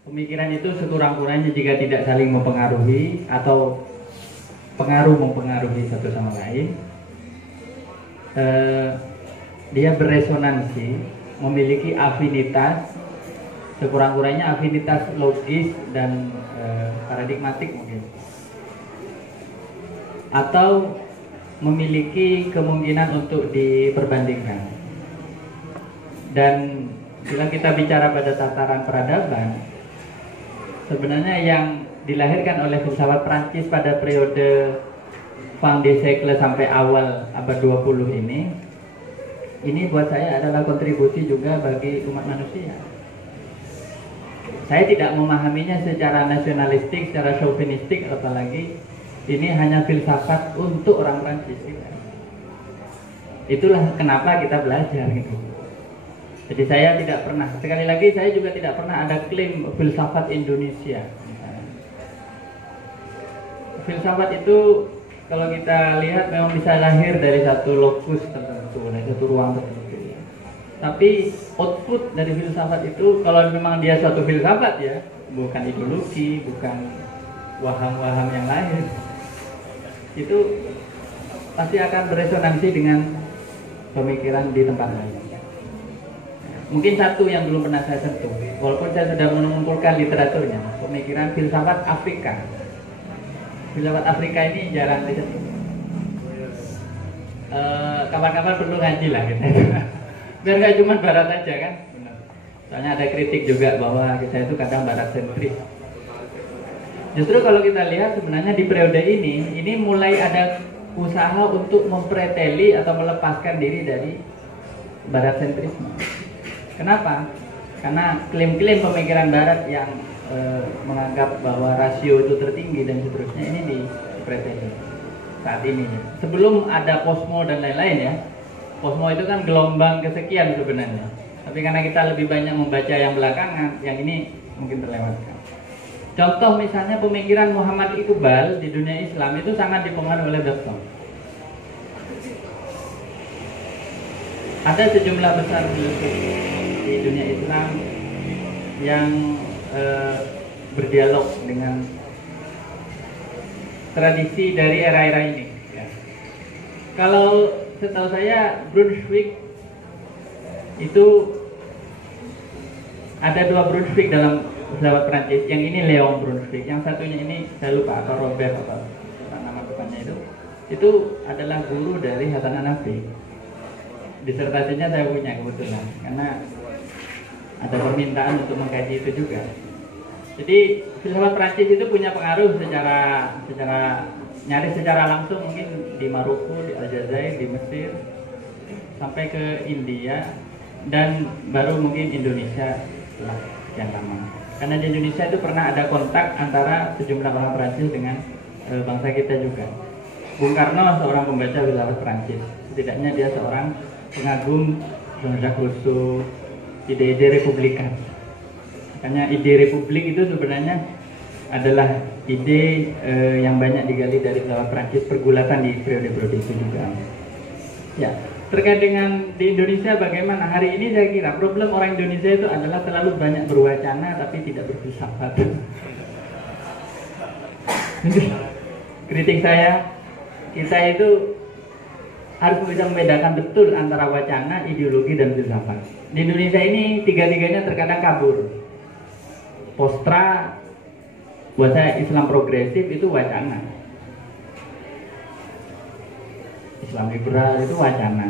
Pemikiran itu sekurang-kurangnya jika tidak saling mempengaruhi atau pengaruh mempengaruhi satu sama lain, dia beresonansi, memiliki afinitas, sekurang-kurangnya afinitas logis dan paradigmatik mungkin, atau memiliki kemungkinan untuk diperbandingkan. Dan bila kita bicara pada tataran peradaban, sebenarnya yang dilahirkan oleh filsafat Prancis pada periode fin de siècle sampai awal abad 20 ini buat saya adalah kontribusi juga bagi umat manusia. Saya tidak memahaminya secara nasionalistik, secara chauvinistik, apalagi ini hanya filsafat untuk orang Prancis. Itulah kenapa kita belajar gitu. Jadi saya tidak pernah, sekali lagi saya juga tidak pernah ada klaim filsafat Indonesia. Filsafat itu kalau kita lihat memang bisa lahir dari satu lokus tertentu, dari satu ruang tertentu. Tapi output dari filsafat itu kalau memang dia suatu filsafat ya, bukan ideologi, bukan waham-waham yang lain, itu pasti akan beresonansi dengan pemikiran di tempat lain. Mungkin satu yang belum pernah saya sentuh, walaupun saya sudah mengumpulkan literaturnya, pemikiran filsafat Afrika. Filsafat Afrika ini jarang disentuh. Kapan-kapan perlu ngaji lah gitu. Biar gak cuma barat aja kan. Benar. Soalnya ada kritik juga bahwa kita itu kadang barat sentris. Justru kalau kita lihat sebenarnya di periode ini mulai ada usaha untuk mempreteli atau melepaskan diri dari barat sentrisme. Kenapa? Karena klaim-klaim pemikiran barat yang menganggap bahwa rasio itu tertinggi dan seterusnya ini dipreteli saat ini ya. Sebelum ada posmo dan lain-lain ya. Posmo itu kan gelombang kesekian sebenarnya. Tapi karena kita lebih banyak membaca yang belakangan, yang ini mungkin terlewatkan. Contoh misalnya pemikiran Muhammad Iqbal di dunia Islam itu sangat dipengaruhi oleh Bergson. Ada sejumlah besar filsuf di dunia Islam yang berdialog dengan tradisi dari era-era ini ya. Kalau setahu saya Brunswick itu ada dua Brunswick dalam filsafat Prancis. Yang ini Leon Brunswick, yang satunya ini saya lupa atau Robert atau nama depannya itu adalah guru dari Hasan Hanafi. Disertasinya saya punya kebetulan karena ada permintaan untuk mengkaji itu juga. Jadi filsafat Prancis itu punya pengaruh secara nyaris secara langsung mungkin di Maroko, di Aljazair, di Mesir, sampai ke India dan baru mungkin Indonesia setelah sekian lama. Karena di Indonesia itu pernah ada kontak antara sejumlah orang Prancis dengan bangsa kita juga. Bung Karno seorang pembaca filsafat Prancis, setidaknya dia seorang pengagum Jean-Jacques Rousseau, ide-ide republikan. Makanya ide republik itu sebenarnya adalah ide yang banyak digali dari filsafat Prancis, pergulatan di periode-periode itu juga. Ya, terkait dengan di Indonesia bagaimana hari ini, saya kira problem orang Indonesia itu adalah terlalu banyak berwacana tapi tidak berfilsafat. Kritik saya, kita itu harus bisa membedakan betul antara wacana, ideologi, dan filsafat. Di Indonesia ini tiga-tiganya terkadang kabur. Postra, buat saya Islam progresif itu wacana, Islam liberal itu wacana.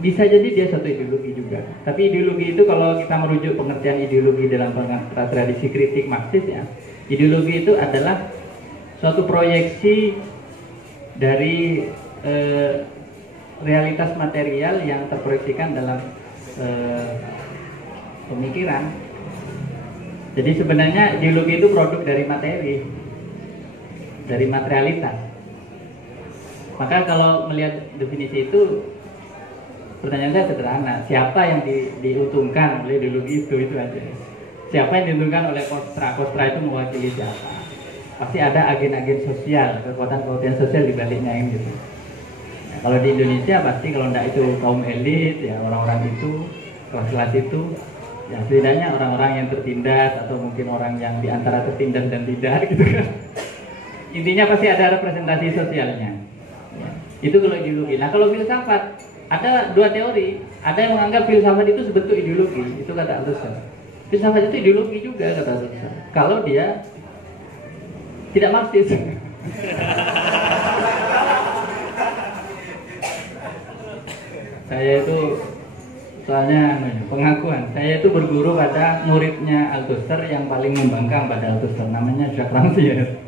Bisa jadi dia satu ideologi juga. Tapi ideologi itu kalau kita merujuk pengertian ideologi dalam tradisi kritik Marxis ya, ideologi itu adalah suatu proyeksi dari realitas material yang terproyeksikan dalam pemikiran. Jadi sebenarnya ideologi itu produk dari materi, dari materialitas. Maka kalau melihat definisi itu, pertanyaan saya sederhana, siapa yang diuntungkan oleh ideologi itu aja. Siapa yang diuntungkan oleh Kostra? Kostra itu mewakili siapa? Pasti ada agen-agen sosial, kekuatan-kekuatan sosial di baliknya ini gitu. Nah, kalau di Indonesia pasti kalau enggak itu kaum elit, ya orang-orang itu, kelas-kelas itu Ya setidaknya orang-orang yang tertindas atau mungkin orang yang diantara tertindas dan tidak gitu kan. Intinya pasti ada representasi sosialnya. Ya. Itu kalau ideologi. Nah kalau filsafat ada dua teori. Ada yang menganggap filsafat itu sebentuk ideologi. Itu kata Althusser. Filsafat itu ideologi juga kata Althusser. Kalau dia tidak marxis. Saya itu soalnya pengakuan, saya itu berguru pada muridnya Althusser yang paling membangkang pada Althusser, namanya Jacques Rancière.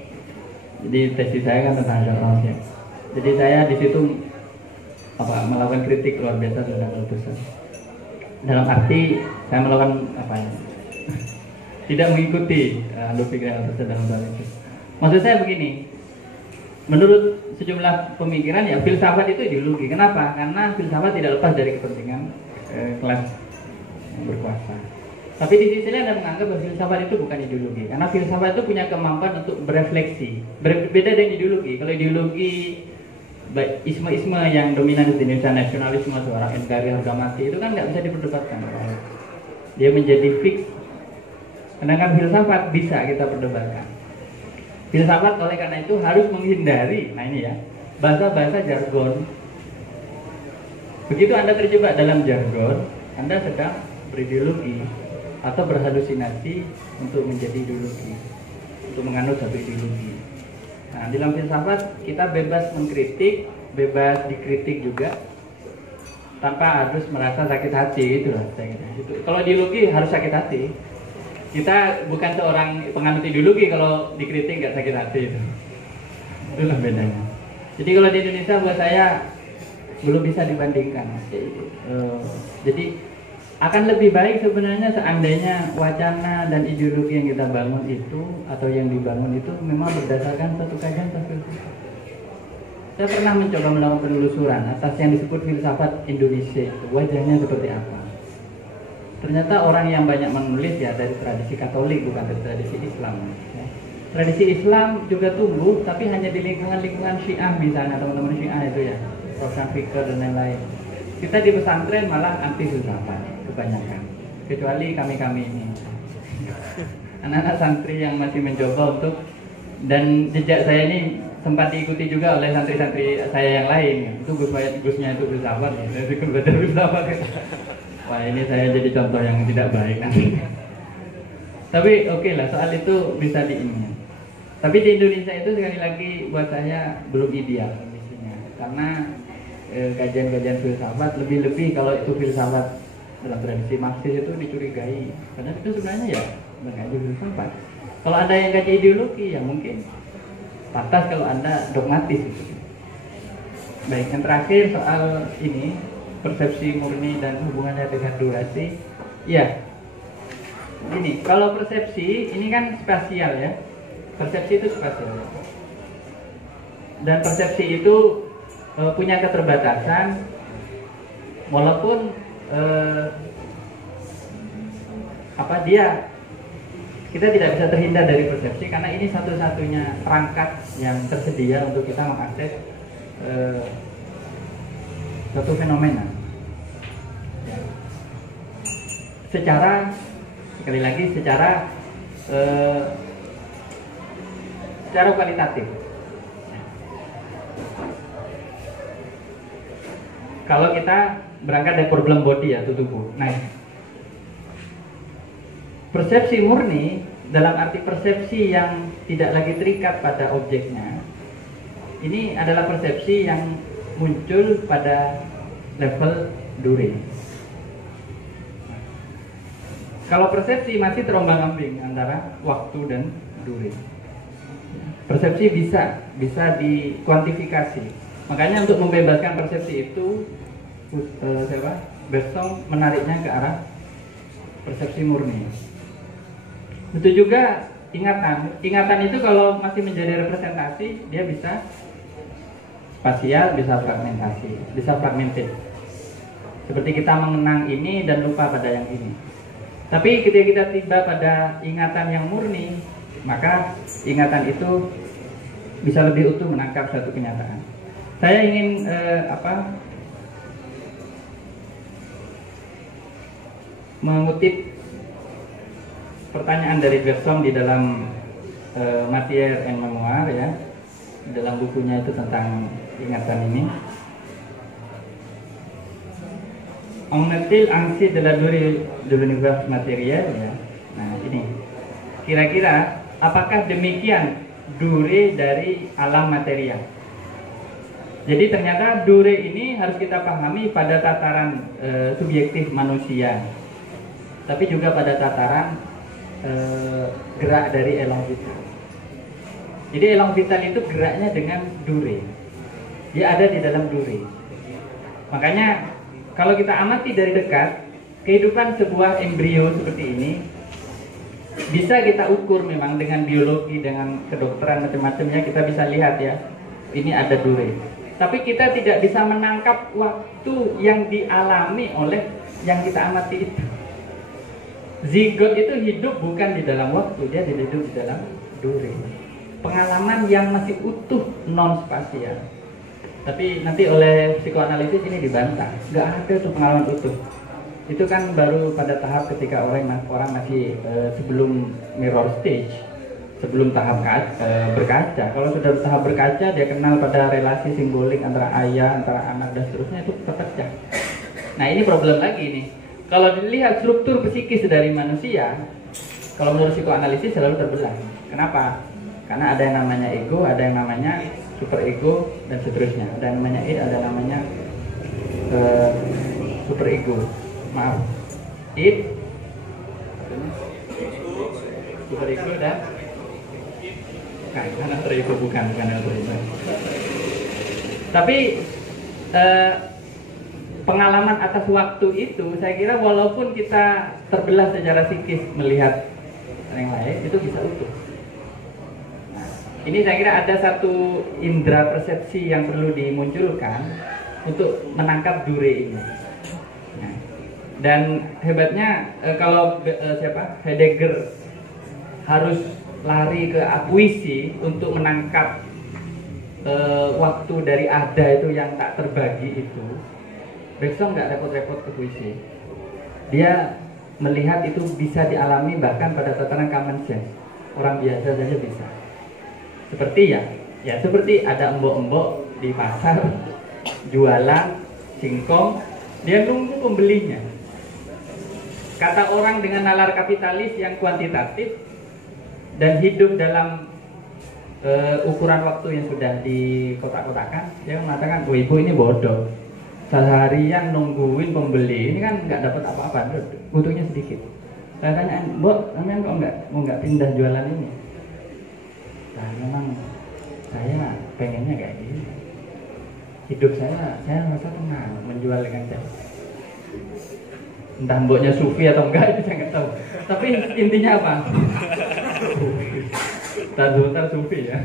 Jadi tesis saya kan tentang Jacques Rancière. Jadi saya di situ melakukan kritik luar biasa terhadap Althusser. Dalam arti saya melakukan tidak mengikuti alur pikiran Althusser dalam hal itu. Maksud saya begini, menurut sejumlah pemikiran ya filsafat itu ideologi. Kenapa? Karena filsafat tidak lepas dari kepentingan kelas yang berkuasa. Tapi di sisi lain ada menganggap bahwa filsafat itu bukan ideologi, karena filsafat itu punya kemampuan untuk berefleksi. Berbeda dengan ideologi. Kalau ideologi isme-isme yang dominan di Indonesia, nasionalisme, seorang NKRI harga mati, itu kan nggak bisa diperdebatkan. Dia menjadi fix. Sedangkan filsafat bisa kita perdebatkan. Filsafat oleh karena itu harus menghindari, nah ini ya, bahasa-bahasa jargon. Begitu Anda terjebak dalam jargon, Anda sedang berideologi atau berhalusinasi untuk menjadi ideologi, untuk menganut satu ideologi. Nah, dalam filsafat kita bebas mengkritik, bebas dikritik juga, tanpa harus merasa sakit hati, itulah saya kira. Kalau ideologi harus sakit hati. Kita bukan seorang penganut ideologi kalau dikritik nggak sakit hati itu. Itulah bedanya. Jadi kalau di Indonesia buat saya belum bisa dibandingkan. Jadi akan lebih baik sebenarnya seandainya wacana dan ideologi yang kita bangun itu atau yang dibangun itu memang berdasarkan satu kajian filsafat. Saya pernah mencoba melakukan penelusuran atas yang disebut filsafat Indonesia itu wajahnya seperti apa. Ternyata orang yang banyak menulis ya dari tradisi Katolik, bukan dari tradisi Islam. Ya. Tradisi Islam juga tumbuh, tapi hanya di lingkungan-lingkungan Syiah misalnya, teman-teman Syiah itu ya, Rosan Fikr dan lain-lain. Kita di pesantren malah anti filsafat kebanyakan, kecuali kami-kami ini. Anak-anak santri yang masih mencoba untuk, dan jejak saya ini sempat diikuti juga oleh santri-santri saya yang lain. Itu gusnya itu filsafat, ya. Ikut baca filsafat. Wah ini saya jadi contoh yang tidak baik nanti. Tapi oke lah, soal itu bisa diingat. Tapi di Indonesia itu sekali lagi buat saya belum ideal kondisinya. Karena kajian-kajian filsafat lebih-lebih kalau itu filsafat dalam tradisi Marxis itu dicurigai. Padahal itu sebenarnya ya mengkaji filsafat. Kalau Anda yang kaji ideologi ya mungkin pantas, kalau Anda dogmatis gitu. Baik, yang terakhir soal ini, persepsi murni dan hubungannya dengan durasi. Ya, ini kalau persepsi ini kan spasial ya. Persepsi itu spasial. Dan persepsi itu punya keterbatasan, walaupun kita tidak bisa terhindar dari persepsi karena ini satu-satunya perangkat yang tersedia untuk kita mengakses suatu fenomena. Ya. Sekali lagi secara kualitatif. Kalau kita berangkat dari problem body atau tubuh. Nah, persepsi murni dalam arti persepsi yang tidak lagi terikat pada objeknya. Ini adalah persepsi yang muncul pada level dure. Kalau persepsi masih terombang-ambing antara waktu dan dure. Persepsi bisa dikuantifikasi. Makanya untuk membebaskan persepsi itu, Bergson menariknya ke arah persepsi murni. Itu juga ingatan. Ingatan itu kalau masih menjadi representasi, dia bisa spasial, bisa fragmented. Seperti kita mengenang ini dan lupa pada yang ini. Tapi ketika kita tiba pada ingatan yang murni, maka ingatan itu bisa lebih utuh menangkap suatu kenyataan. Saya ingin mengutip pertanyaan dari Bergson di dalam Matière et Mémoire ya, di dalam bukunya itu tentang ingatan ini. On est-il ainsi de la durée de l'univers matériel ya? Nah ini, kira-kira apakah demikian durée dari alam material? Jadi ternyata durée ini harus kita pahami pada tataran subjektif manusia, tapi juga pada tataran gerak dari elang vital. Jadi elang vital itu geraknya dengan durée, dia ada di dalam durée. Makanya kalau kita amati dari dekat kehidupan sebuah embrio seperti ini, bisa kita ukur memang dengan biologi, dengan kedokteran macam-macamnya, kita bisa lihat ya, ini ada durée. Tapi kita tidak bisa menangkap waktu yang dialami oleh yang kita amati itu. Zigot itu hidup bukan di dalam waktu, dia hidup di dalam durée. Pengalaman yang masih utuh, non spasial. Tapi nanti oleh psikoanalisis ini dibantah, nggak ada tuh pengalaman utuh. Itu kan baru pada tahap ketika orang masih sebelum mirror stage, sebelum tahap berkaca. Kalau sudah tahap berkaca, dia kenal pada relasi simbolik antara ayah, antara anak dan seterusnya, itu terpecah. Nah ini problem lagi nih. Kalau dilihat struktur psikis dari manusia, kalau menurut psikoanalisis selalu terbelah. Kenapa? Karena ada yang namanya ego, ada yang namanya super ego dan seterusnya. Ada yang namanya id, ada yang namanya super ego. Maaf, id, super ego dan karena ego bukan ego. Tapi pengalaman atas waktu itu, saya kira walaupun kita terbelah secara psikis melihat yang lain, itu bisa utuh. Ini saya kira ada satu indera persepsi yang perlu dimunculkan untuk menangkap durée ini. Nah, dan hebatnya kalau Heidegger harus lari ke akuisi untuk menangkap waktu dari ada itu yang tak terbagi itu, Bergson nggak repot-repot ke puisi. Dia melihat itu bisa dialami bahkan pada tataran common sense, orang biasa saja bisa. Seperti seperti ada embok-embok di pasar jualan singkong, dia nunggu pembelinya. Kata orang dengan nalar kapitalis yang kuantitatif dan hidup dalam ukuran waktu yang sudah dikotak-kotakan, dia mengatakan, "Oh, ibu ini bodoh. Seharian nungguin pembeli, ini kan nggak dapat apa-apa, butuhnya sedikit." Saya tanya, "Mbok, namanya kok nggak pindah jualan ini?" Nah, memang saya pengennya kayak gini. Hidup saya merasa tenang menjual dengan cara. Entah mboknya sufi atau enggak itu saya nggak tahu. Tapi intinya apa? Tar sufi ya.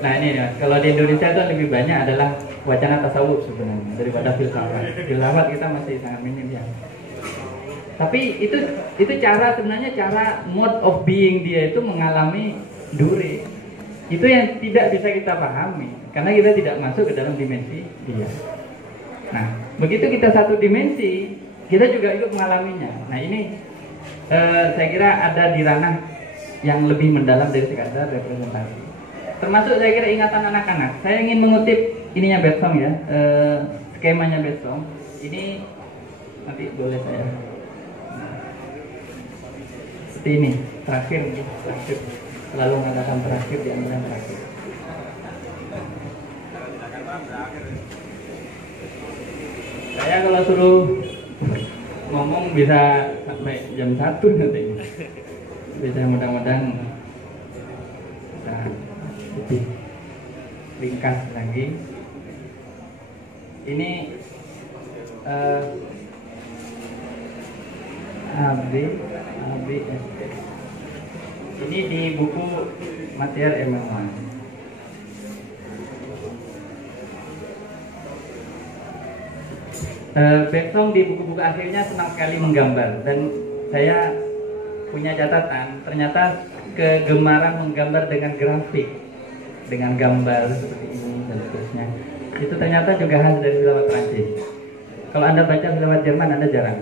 Nah ini ya, kalau di Indonesia itu lebih banyak adalah wacana tasawuf sebenarnya daripada filsafat. Filsafat kita masih sangat minim ya. Tapi itu sebenarnya cara mode of being dia itu mengalami durée. Itu yang tidak bisa kita pahami karena kita tidak masuk ke dalam dimensi dia. Nah, begitu kita satu dimensi, kita juga ikut mengalaminya. Nah ini saya kira ada di ranah yang lebih mendalam dari sekadar representasi. Termasuk saya kira ingatan anak-anak. Saya ingin mengutip ininya Bergson ya, skemanya Bergson. Ini nanti boleh saya. Seperti ini, terakhir. Selalu mengatakan terakhir di antara terakhir. Saya kalau suruh ngomong bisa sampai jam 1 nanti. Bisa mudah-mudahan bisa lebih ringkas lagi. Ini ABST. Ini di buku Matière et Mémoire. Bergson di buku-buku akhirnya senang sekali menggambar, dan saya punya catatan, ternyata kegemaran menggambar dengan grafik, dengan gambar seperti ini dan seterusnya, itu ternyata juga khas dari filsafat Prancis. Kalau Anda baca filsafat Jerman, Anda jarang.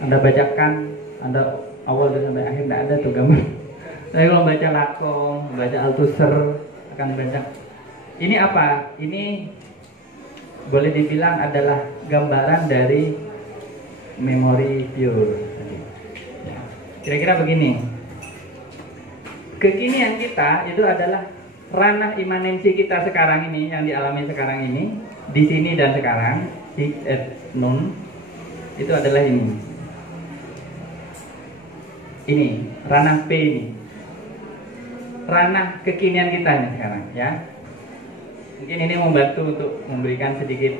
Anda baca Kant, Anda awal dan sampai akhir tidak ada tuh gambar. Tapi kalau baca Lakong, baca Althusser akan banyak. Ini apa? Ini boleh dibilang adalah gambaran dari memori pure. Kira-kira begini. Kekinian kita itu adalah ranah imanensi kita sekarang ini, yang dialami sekarang ini, di sini dan sekarang, di nun, itu adalah ini. Ini ranah P ini. Ranah kekinian kita ini sekarang, ya. Mungkin ini membantu untuk memberikan sedikit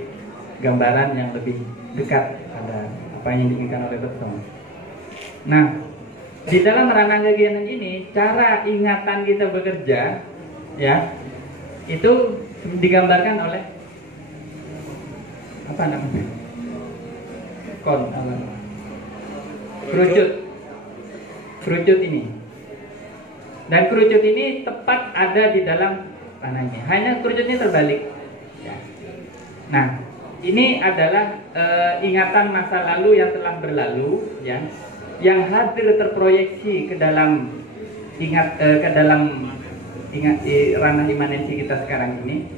gambaran yang lebih dekat pada apa yang diinginkan oleh Besom. Nah, di dalam ranah kekinian ini, cara ingatan kita bekerja, ya, itu digambarkan oleh apa namanya? Kerucut ini. Dan kerucut ini tepat ada di dalam ranahnya. Hanya kerucutnya terbalik. Ya. Nah, ini adalah ingatan masa lalu yang telah berlalu, ya, yang hadir terproyeksi ke dalam ranah imanensi kita sekarang ini,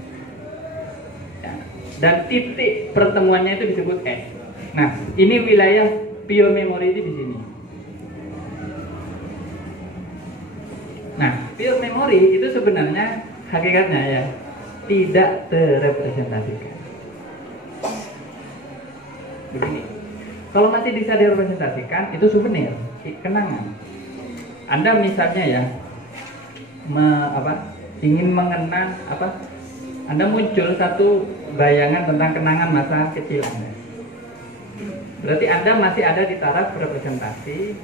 ya. Dan titik pertemuannya itu disebut S. Nah, ini wilayah pure memory itu di sini. Nah, pure memory itu sebenarnya hakikatnya, ya, tidak terrepresentasikan. Begini, kalau masih bisa direpresentasikan itu souvenir, kenangan. Anda misalnya, ya, ingin mengenang Anda muncul satu bayangan tentang kenangan masa kecil Anda. Berarti Anda masih ada di taraf representasi,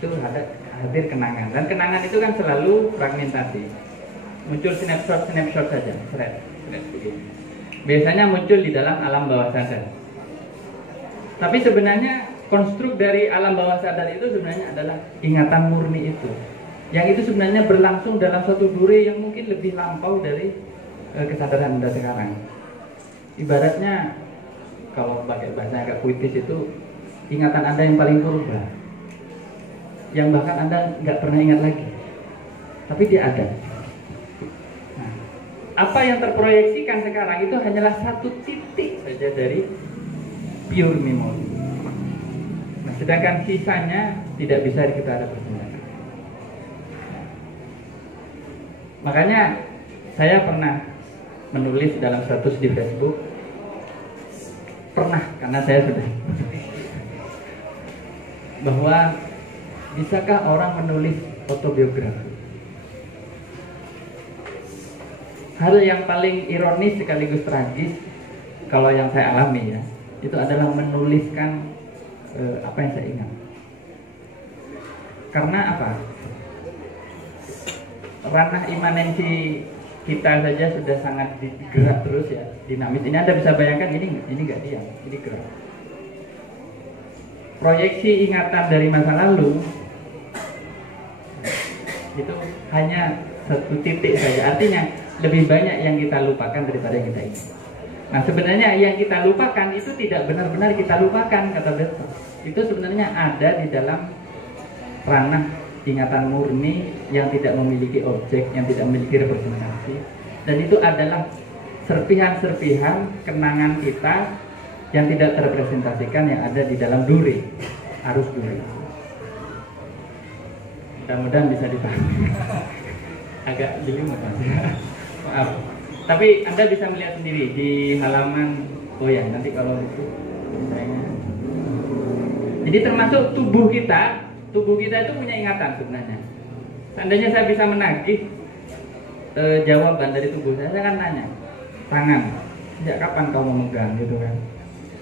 itu hadir kenangan. Dan kenangan itu kan selalu fragmentasi, muncul snapshot saja, thread. Biasanya muncul di dalam alam bawah sadar. Tapi sebenarnya konstruk dari alam bawah sadar itu sebenarnya adalah ingatan murni itu, yang itu sebenarnya berlangsung dalam suatu dure yang mungkin lebih lampau dari kesadaran Anda sekarang. Ibaratnya kalau pakai bahasa agak puitis itu ingatan Anda yang paling purba, yang bahkan Anda nggak pernah ingat lagi, tapi dia ada. Nah, apa yang terproyeksikan sekarang itu hanyalah satu titik saja dari pure memory. Nah, sedangkan sisanya tidak bisa kita representasikan. Makanya saya pernah menulis dalam status di Facebook, karena saya sudah, bahwa bisakah orang menulis autobiografi? Hal yang paling ironis sekaligus tragis, kalau yang saya alami, ya, itu adalah menuliskan apa yang saya ingat. Karena apa? Ranah imanensi kita saja sudah sangat digerak terus, ya, dinamis. Ini Anda bisa bayangkan, ini nggak diam, ini gerak. Proyeksi ingatan dari masa lalu itu hanya satu titik saja. Artinya lebih banyak yang kita lupakan daripada yang kita ingat. Nah, sebenarnya yang kita lupakan itu tidak benar-benar kita lupakan, kata Besom. Itu sebenarnya ada di dalam ranah ingatan murni yang tidak memiliki objek, yang tidak memiliki representasi. Dan itu adalah serpihan-serpihan kenangan kita yang tidak terrepresentasikan yang ada di dalam dure, arus dure. Mudah-mudahan bisa dipahami. Agak jelimet, maaf. Tapi Anda bisa melihat sendiri di halaman, oh ya, nanti kalau itu misalnya. Jadi termasuk tubuh kita itu punya ingatan sebenarnya. Seandainya saya bisa menagih jawaban dari tubuh saya akan nanya, tangan, sejak kapan kau memegang, gitu kan?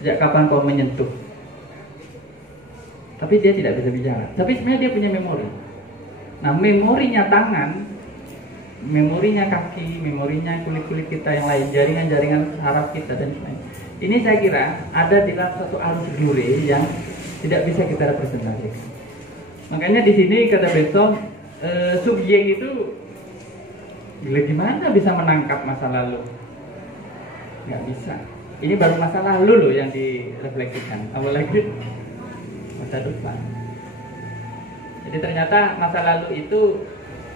Sejak kapan kau menyentuh? Tapi dia tidak bisa bicara. Tapi sebenarnya dia punya memori. Nah, memorinya tangan, memorinya kaki, memorinya kulit-kulit kita yang lain, jaringan-jaringan saraf kita dan lain. Ini saya kira ada di dalam satu arus dure yang tidak bisa kita representasikan. Makanya di sini kata Besom, subjek itu gimana bisa menangkap masa lalu? Nggak bisa. Ini baru masa lalu loh yang direfleksikan, apalagi masa depan. Jadi ternyata masa lalu itu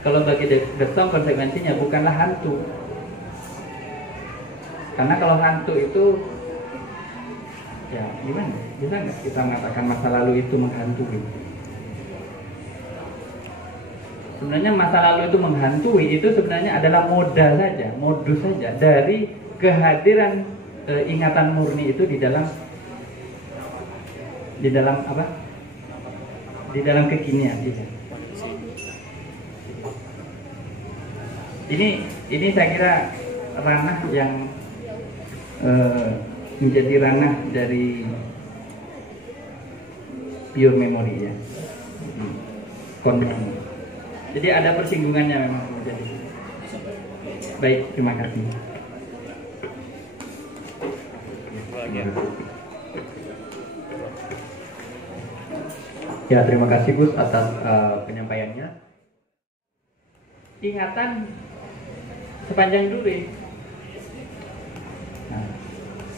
kalau bagi De Song konsekuensinya bukanlah hantu. Karena kalau hantu itu ya gimana? Bisa nggak kita mengatakan masa lalu itu menghantui? Sebenarnya masa lalu itu menghantui itu sebenarnya adalah modus saja dari kehadiran ingatan murni itu di dalam apa? Di dalam kekinian gitu. Ini saya kira ranah yang menjadi ranah dari pure memory ya. Konten. Jadi ada persinggungannya memang menjadi. Baik, terima kasih. Ya, terima kasih Gus atas penyampaiannya. Ingatan sepanjang duri. Nah,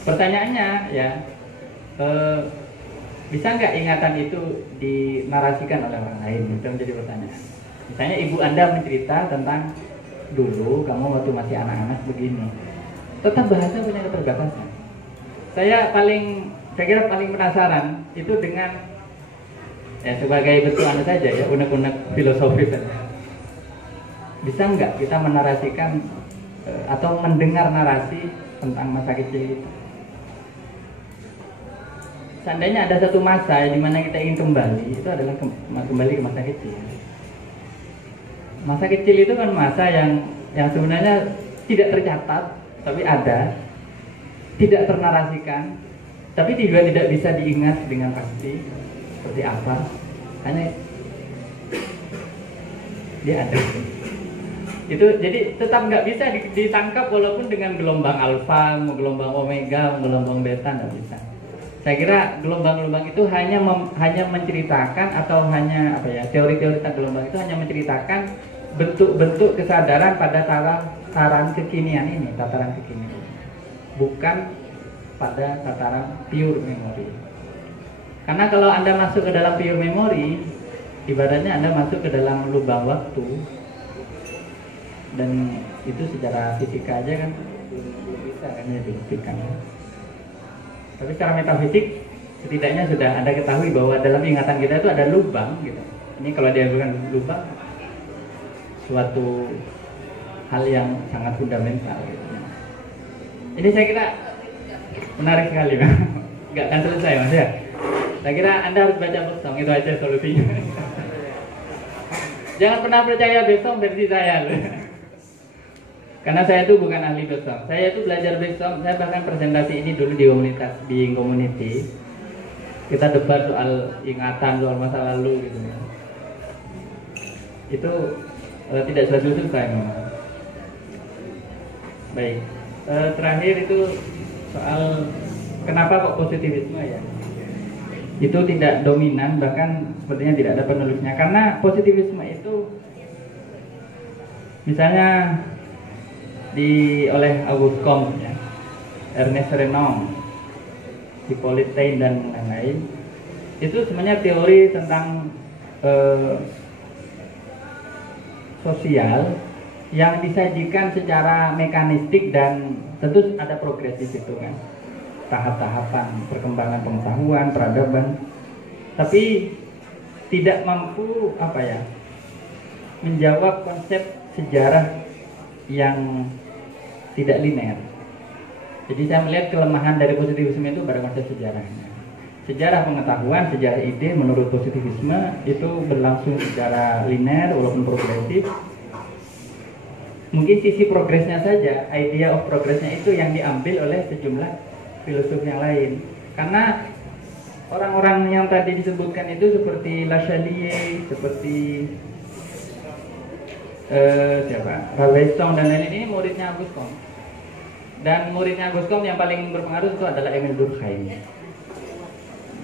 pertanyaannya ya, bisa nggak ingatan itu dinarasikan oleh orang lain? Itu menjadi pertanyaan. Misalnya ibu Anda mencerita tentang dulu kamu waktu masih anak-anak begini. Tetap bahasa punya keterbatasan. Saya kira paling penasaran itu dengan ya sebagai bentuk anu saja ya, unek-unek filosofis saja. Bisa nggak kita menarasikan atau mendengar narasi tentang masa kecil itu? Seandainya ada satu masa di mana kita ingin kembali, itu adalah kembali ke masa kecil. Masa kecil itu kan masa yang sebenarnya tidak tercatat, tapi ada, tidak ternarasikan, tapi juga tidak bisa diingat dengan pasti seperti apa, hanya dia ada. Itu jadi tetap nggak bisa ditangkap walaupun dengan gelombang alfa, gelombang omega, gelombang beta nggak bisa. Saya kira gelombang-gelombang itu hanya menceritakan atau hanya apa ya, teori-teori tentang gelombang itu hanya menceritakan bentuk-bentuk kesadaran pada tataran kekinian ini, tataran kekinian, bukan pada tataran pure memory. Karena kalau Anda masuk ke dalam pure memory, ibaratnya Anda masuk ke dalam lubang waktu, dan itu secara fisika aja kan belum bisa kan ya dibuktikan. Tapi secara metafisik setidaknya sudah Anda ketahui bahwa dalam ingatan kita itu ada lubang gitu. Ini kalau dia bukan lubang, suatu hal yang sangat fundamental gitu. Ini saya kira menarik sekali, Mas. Nggak akan selesai, Mas ya. Saya kira Anda harus baca Besong, itu aja solusinya. Jangan pernah percaya Besong versi saya. Karena saya itu bukan ahli Besong. Saya itu belajar Besong, saya bahkan presentasi ini dulu di komunitas, di community. Kita debat soal ingatan, soal masa lalu gitu ya. Itu tidak selesai memang. Baik, terakhir itu soal kenapa kok positivisme ya? Itu tidak dominan, bahkan sepertinya tidak ada penulisnya. Karena positivisme itu misalnya oleh Auguste Comte, ya, Ernest Renan, Hippolyte Taine dan lain-lain, itu sebenarnya teori tentang sosial yang disajikan secara mekanistik dan tentu ada progresif itu kan, tahap-tahapan perkembangan pengetahuan, peradaban, tapi tidak mampu menjawab konsep sejarah yang tidak linear. Jadi saya melihat kelemahan dari positivisme itu pada konsep sejarahnya. Sejarah pengetahuan, sejarah ide menurut positivisme itu berlangsung secara linear walaupun progresif. Mungkin sisi progresnya saja, idea of progresnya itu yang diambil oleh sejumlah filosof yang lain. Karena orang-orang yang tadi disebutkan itu seperti La Chatelier, seperti Rabelais dan lain-lain, ini muridnya Auguste Comte. Dan muridnya Auguste Comte yang paling berpengaruh itu adalah Emile Durkheim.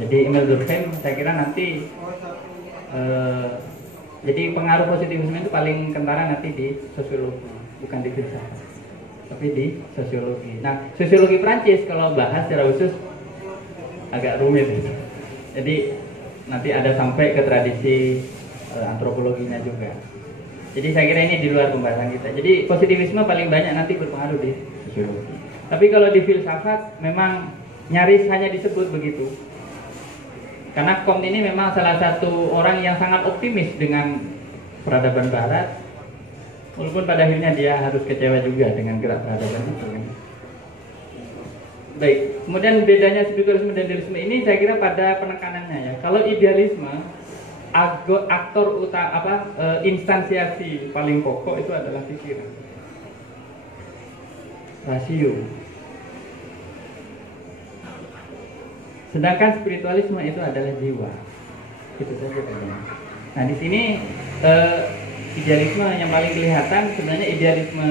Jadi Emile Durkheim saya kira nanti jadi pengaruh positivisme itu paling kentara nanti di sosiologi, bukan di filsafat, tapi di sosiologi. Nah, sosiologi Prancis kalau bahas secara khusus agak rumit. Jadi nanti ada sampai ke tradisi antropologinya juga. Jadi saya kira ini di luar pembahasan kita. Jadi positivisme paling banyak nanti berpengaruh di sosiologi. Tapi kalau di filsafat memang nyaris hanya disebut begitu. Karena Comte ini memang salah satu orang yang sangat optimis dengan peradaban Barat, walaupun pada akhirnya dia harus kecewa juga dengan gerak peradaban itu. Baik, kemudian bedanya spiritualisme dan idealisme ini saya kira pada penekanannya ya. Kalau idealisme, aktor utama instansiasi paling pokok itu adalah pikiran, rasio. Sedangkan spiritualisme itu adalah jiwa. Itu saja bedanya. Nah di sini idealisme yang paling kelihatan sebenarnya idealisme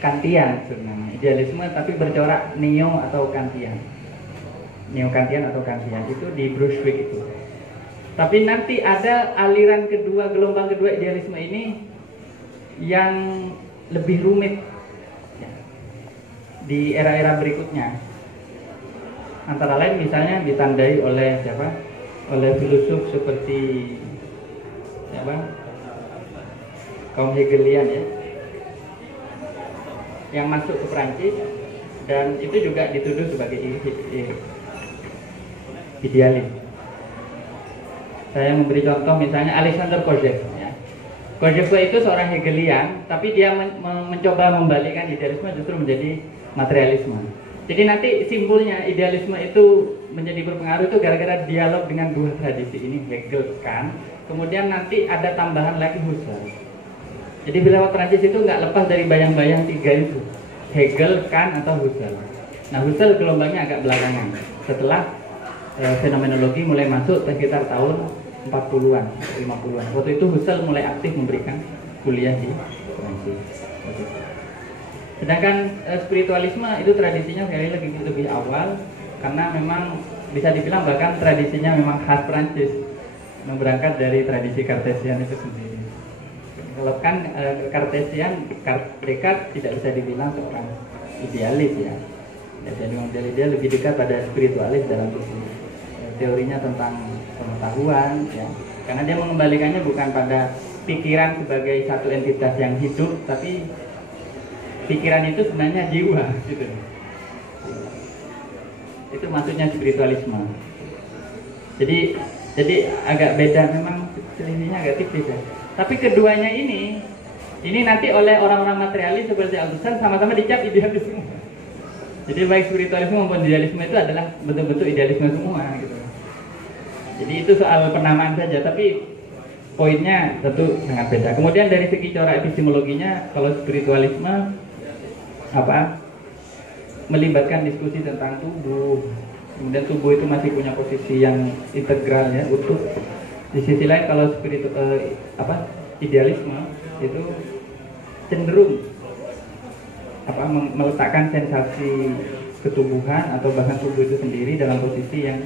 Kantian sebenarnya. Idealisme tapi bercorak neo atau Kantian. Neo Kantian atau Kantian itu di Brunswick itu. Tapi nanti ada aliran kedua, gelombang kedua idealisme ini yang lebih rumit ya, di era-era berikutnya. Antara lain misalnya ditandai oleh siapa? Oleh filosof seperti siapa? Kaum Hegelian ya, yang masuk ke Perancis dan itu juga dituduh sebagai idealis. Saya memberi contoh misalnya Alexander Kojève ya. Kojève itu seorang Hegelian, tapi dia mencoba membalikkan idealisme justru menjadi materialisme. Jadi nanti simpulnya idealisme itu menjadi berpengaruh itu gara-gara dialog dengan dua tradisi ini, Hegel, Kant. Kemudian nanti ada tambahan lagi Husserl. Jadi filsafat Prancis itu nggak lepas dari bayang-bayang tiga itu, Hegel, Kant atau Husserl. Nah Husserl gelombangnya agak belakangan, setelah fenomenologi mulai masuk sekitar tahun 40-an, 50-an. Waktu itu Husserl mulai aktif memberikan kuliah di Prancis. Sedangkan spiritualisme itu tradisinya sekali lagi lebih awal, karena memang bisa dibilang bahkan tradisinya memang khas Prancis, berangkat dari tradisi Cartesian itu sendiri. Kalau kan Cartesian, Descartes tidak bisa dibilang seorang idealis ya. Jadi dia lebih dekat pada spiritualis dalam teorinya tentang pengetahuan ya. Karena dia mengembalikannya bukan pada pikiran sebagai satu entitas yang hidup, tapi pikiran itu sebenarnya jiwa gitu. Itu maksudnya spiritualisme. Jadi agak beda, memang selisihnya agak tipis ya. Tapi keduanya ini nanti oleh orang-orang materialis seperti Althusser sama-sama dicap idealisme. Jadi baik spiritualisme maupun idealisme itu adalah bentuk-bentuk idealisme semua gitu. Jadi itu soal penamaan saja, tapi poinnya tentu sangat beda. Kemudian dari segi corak epistemologinya, kalau spiritualisme melibatkan diskusi tentang tubuh. Kemudian tubuh itu masih punya posisi yang integral ya, utuh. Di sisi lain kalau idealisme itu cenderung meletakkan sensasi ketubuhan atau bahkan tubuh itu sendiri dalam posisi yang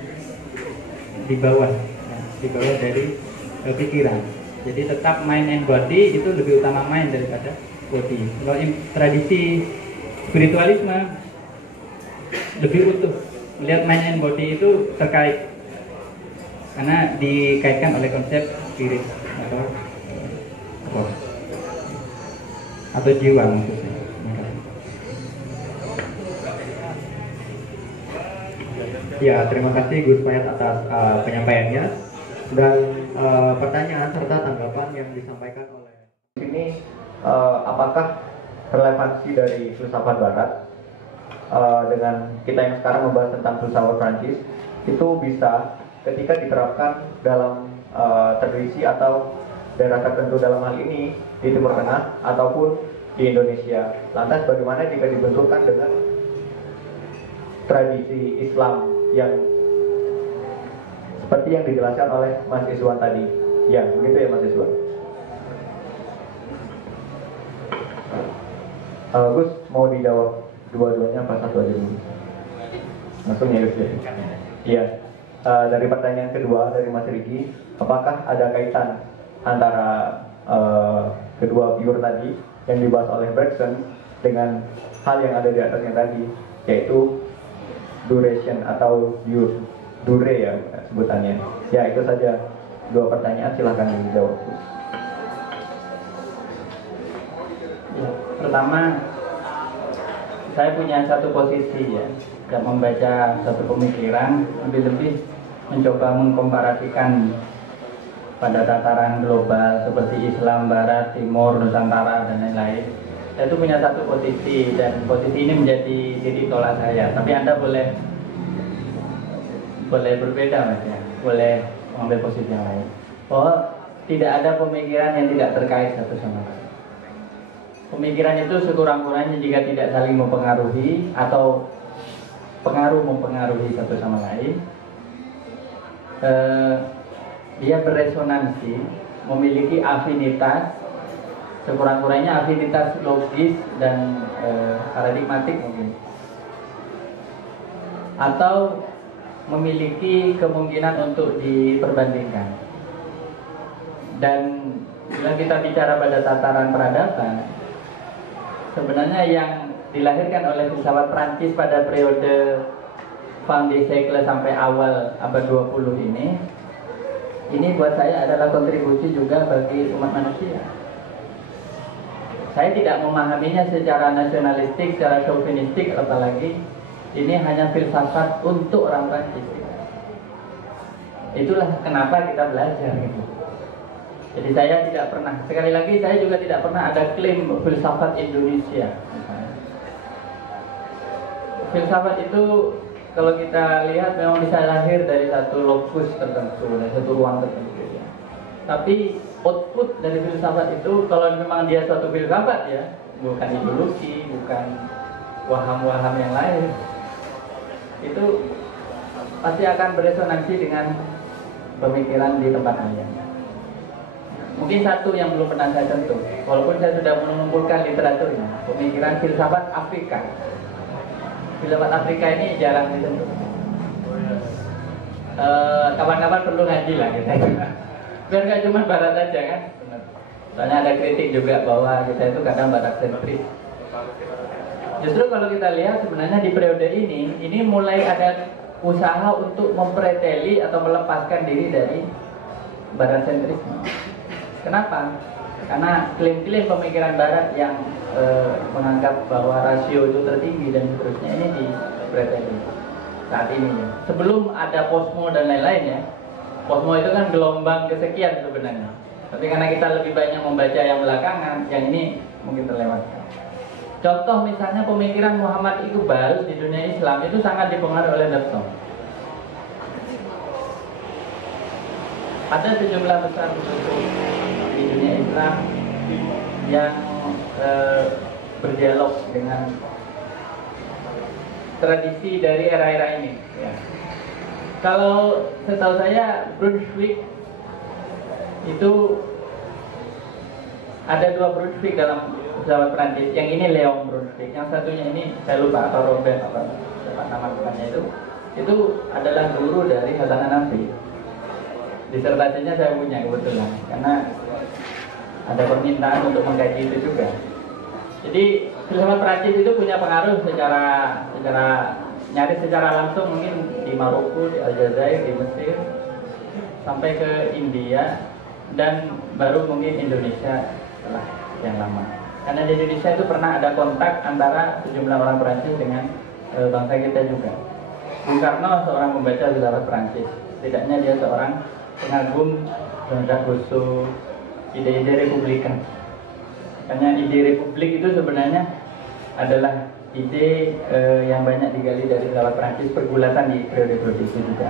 di bawah dari pikiran. Jadi tetap mind and body itu lebih utama mind daripada body. Kalau tradisi spiritualisme lebih utuh, melihat mind and body itu terkait karena dikaitkan oleh konsep spirit atau jiwa maksudnya. Ya, terima kasih Gus Payat atas penyampaiannya dan pertanyaan serta tanggapan yang disampaikan oleh ini. Apakah relevansi dari filsafat Barat dengan kita yang sekarang membahas tentang filsafat Prancis itu bisa ketika diterapkan dalam tradisi atau daerah tertentu, dalam hal ini di Timur Tengah ataupun di Indonesia. Lantas bagaimana jika dibenturkan dengan tradisi Islam yang seperti yang dijelaskan oleh Mas Iswan tadi? Ya, begitu ya Mas Iswan. Gus, mau dijawab dua-duanya apa satu aja dulu? Langsung ya Gus ya. Iya. Dari pertanyaan kedua dari Mas Riki, apakah ada kaitan antara kedua figur tadi yang dibahas oleh Bergson dengan hal yang ada di atasnya tadi, yaitu duration atau dure ya sebutannya. Ya itu saja. Dua pertanyaan, silahkan dijawab. Ya, pertama, saya punya satu posisi ya, dan membaca satu pemikiran, lebih-lebih mencoba mengkomparasikan pada tataran global seperti Islam, Barat, Timur, Nusantara, dan lain-lain. Saya itu punya satu posisi, dan posisi ini menjadi titik tolak saya. Tapi Anda boleh berbeda, Mas ya, boleh mengambil posisi yang lain. Bahwa tidak ada pemikiran yang tidak terkait satu sama lain. Pemikiran itu sekurang-kurangnya jika tidak saling mempengaruhi atau pengaruh mempengaruhi satu sama lain, dia beresonansi, memiliki afinitas, sekurang-kurangnya afinitas logis dan paradigmatik mungkin, atau memiliki kemungkinan untuk diperbandingkan. Dan bila kita bicara pada tataran peradaban, sebenarnya yang dilahirkan oleh filsafat Prancis pada periode fin de siècle sampai awal abad 20 ini buat saya adalah kontribusi juga bagi umat manusia. Saya tidak memahaminya secara nasionalistik, secara chauvinistik, apalagi ini hanya filsafat untuk orang Prancis. Itulah kenapa kita belajar gitu. Jadi saya tidak pernah, sekali lagi saya juga tidak pernah ada klaim filsafat Indonesia. Filsafat itu kalau kita lihat memang bisa lahir dari satu lokus tertentu, dari satu ruang tertentu ya. Tapi output dari filsafat itu kalau memang dia suatu filsafat ya, bukan ideologi, bukan waham-waham yang lain, itu pasti akan beresonansi dengan pemikiran di tempat lain. Mungkin satu yang belum pernah saya sentuh, walaupun saya sudah mengumpulkan literaturnya, pemikiran filsafat Afrika. Filsafat Afrika ini jarang disentuh. Kapan-kapan perlu ngaji lah kita. Biar nggak cuma barat aja kan. Soalnya ada kritik juga bahwa kita itu kadang barat sentris. Justru kalau kita lihat sebenarnya di periode ini mulai ada usaha untuk mempreteli atau melepaskan diri dari barat sentrisme. Kenapa? Karena klaim-klaim pemikiran barat yang menganggap bahwa rasio itu tertinggi dan seterusnya ini dipreteli saat ini ya. Sebelum ada posmo dan lain-lain ya. Posmo itu kan gelombang kesekian sebenarnya. Tapi karena kita lebih banyak membaca yang belakangan, yang ini mungkin terlewatkan. Contoh misalnya pemikiran Muhammad Iqbal di dunia Islam itu sangat dipengaruhi oleh Dobson. Ada sejumlah besar buku di dunia Islam yang berdialog dengan tradisi dari era-era ini ya. Kalau setahu saya Brunswick itu ada dua Brunswick dalam filsafat Prancis. Yang ini Leon Brunswick, yang satunya ini saya lupa atau Robert apa nama depannya itu adalah guru dari Hasan Hanafi. Disertasinya saya punya kebetulan karena ada permintaan untuk mengkaji itu juga. Jadi filsafat Prancis itu punya pengaruh secara nyaris secara langsung mungkin di Maroko, di Aljazair, di Mesir, sampai ke India dan baru mungkin Indonesia setelah yang lama. Karena di Indonesia itu pernah ada kontak antara sejumlah orang Prancis dengan bangsa kita juga. Bung Karno seorang pembaca filsafat Prancis, setidaknya dia seorang pengagum Jean-Jacques Rousseau, ide-ide republikan. Karena ide republik itu sebenarnya adalah ide yang banyak digali dari filsafat Prancis, pergulatan di periode-periode itu juga.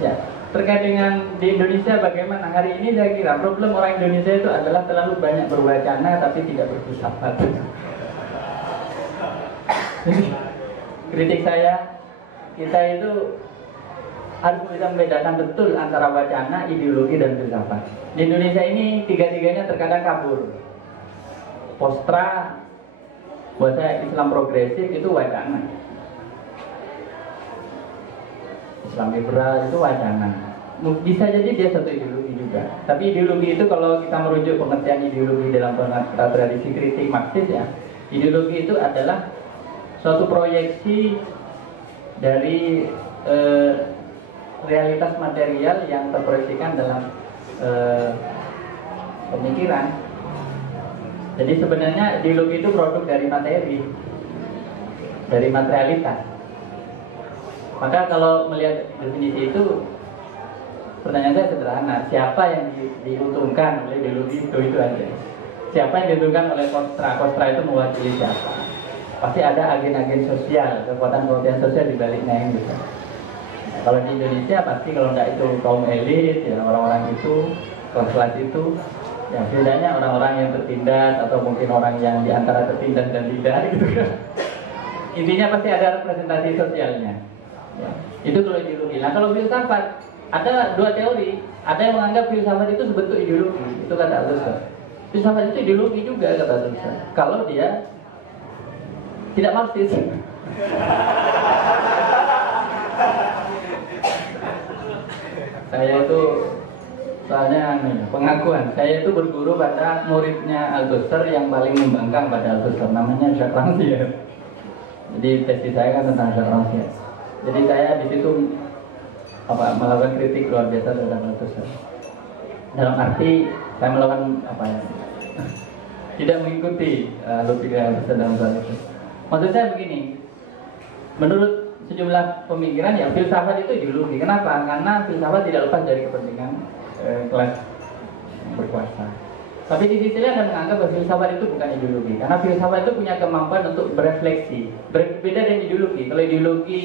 Ya, terkait dengan di Indonesia bagaimana hari ini saya kira problem orang Indonesia itu adalah terlalu banyak berwacana tapi tidak berfilsafat. Kritik saya, kita itu harus bisa membedakan betul antara wacana, ideologi, dan filsafat. Di Indonesia ini tiga-tiganya terkadang kabur. Postra, buat saya Islam progresif itu wacana. Islam liberal itu wacana. Bisa jadi dia satu ideologi juga. Tapi ideologi itu kalau kita merujuk pengertian ideologi dalam tradisi kritik Marxis ya, ideologi itu adalah suatu proyeksi dari realitas material yang terproyeksikan dalam pemikiran. Jadi sebenarnya ideologi itu produk dari materi, dari materialitas. Maka kalau melihat definisi itu, pertanyaan saya sederhana: siapa yang diuntungkan oleh ideologi itu aja? Siapa yang diuntungkan oleh kostra? Kostra itu mewakili siapa? Pasti ada agen-agen sosial, kekuatan-kekuatan sosial di baliknya yang besar. Nah, kalau di Indonesia pasti kalau enggak itu kaum elit, ya orang-orang itu, kelas itu, ya bedanya orang-orang yang tertindas atau mungkin orang yang di antara tertindas dan tidak gitu kan. Intinya pasti ada representasi sosialnya. Ya, itu kalau ideologi. Nah kalau filsafat ada dua teori. Ada yang menganggap filsafat itu sebentuk ideologi. Itu kata Althusser. Filsafat itu ideologi juga kata Althusser. Kalau dia tidak marxis. Saya itu soalnya pengakuan. Saya itu berguru pada muridnya Althusser yang paling membangkang pada Althusser. Namanya Jacques Rancière. Jadi tesis saya kan tentang Jacques Rancière. Jadi saya di situ melakukan kritik luar biasa terhadap Althusser. Dalam arti saya melakukan tidak mengikuti logika Althusser dalam soal itu. Maksud saya begini, menurut sejumlah pemikiran ya filsafat itu ideologi. Kenapa? Karena filsafat tidak lepas dari kepentingan kelas yang berkuasa. Tapi di sisi lain ada menganggap bahwa filsafat itu bukan ideologi, karena filsafat itu punya kemampuan untuk berefleksi. Berbeda dengan ideologi. Kalau ideologi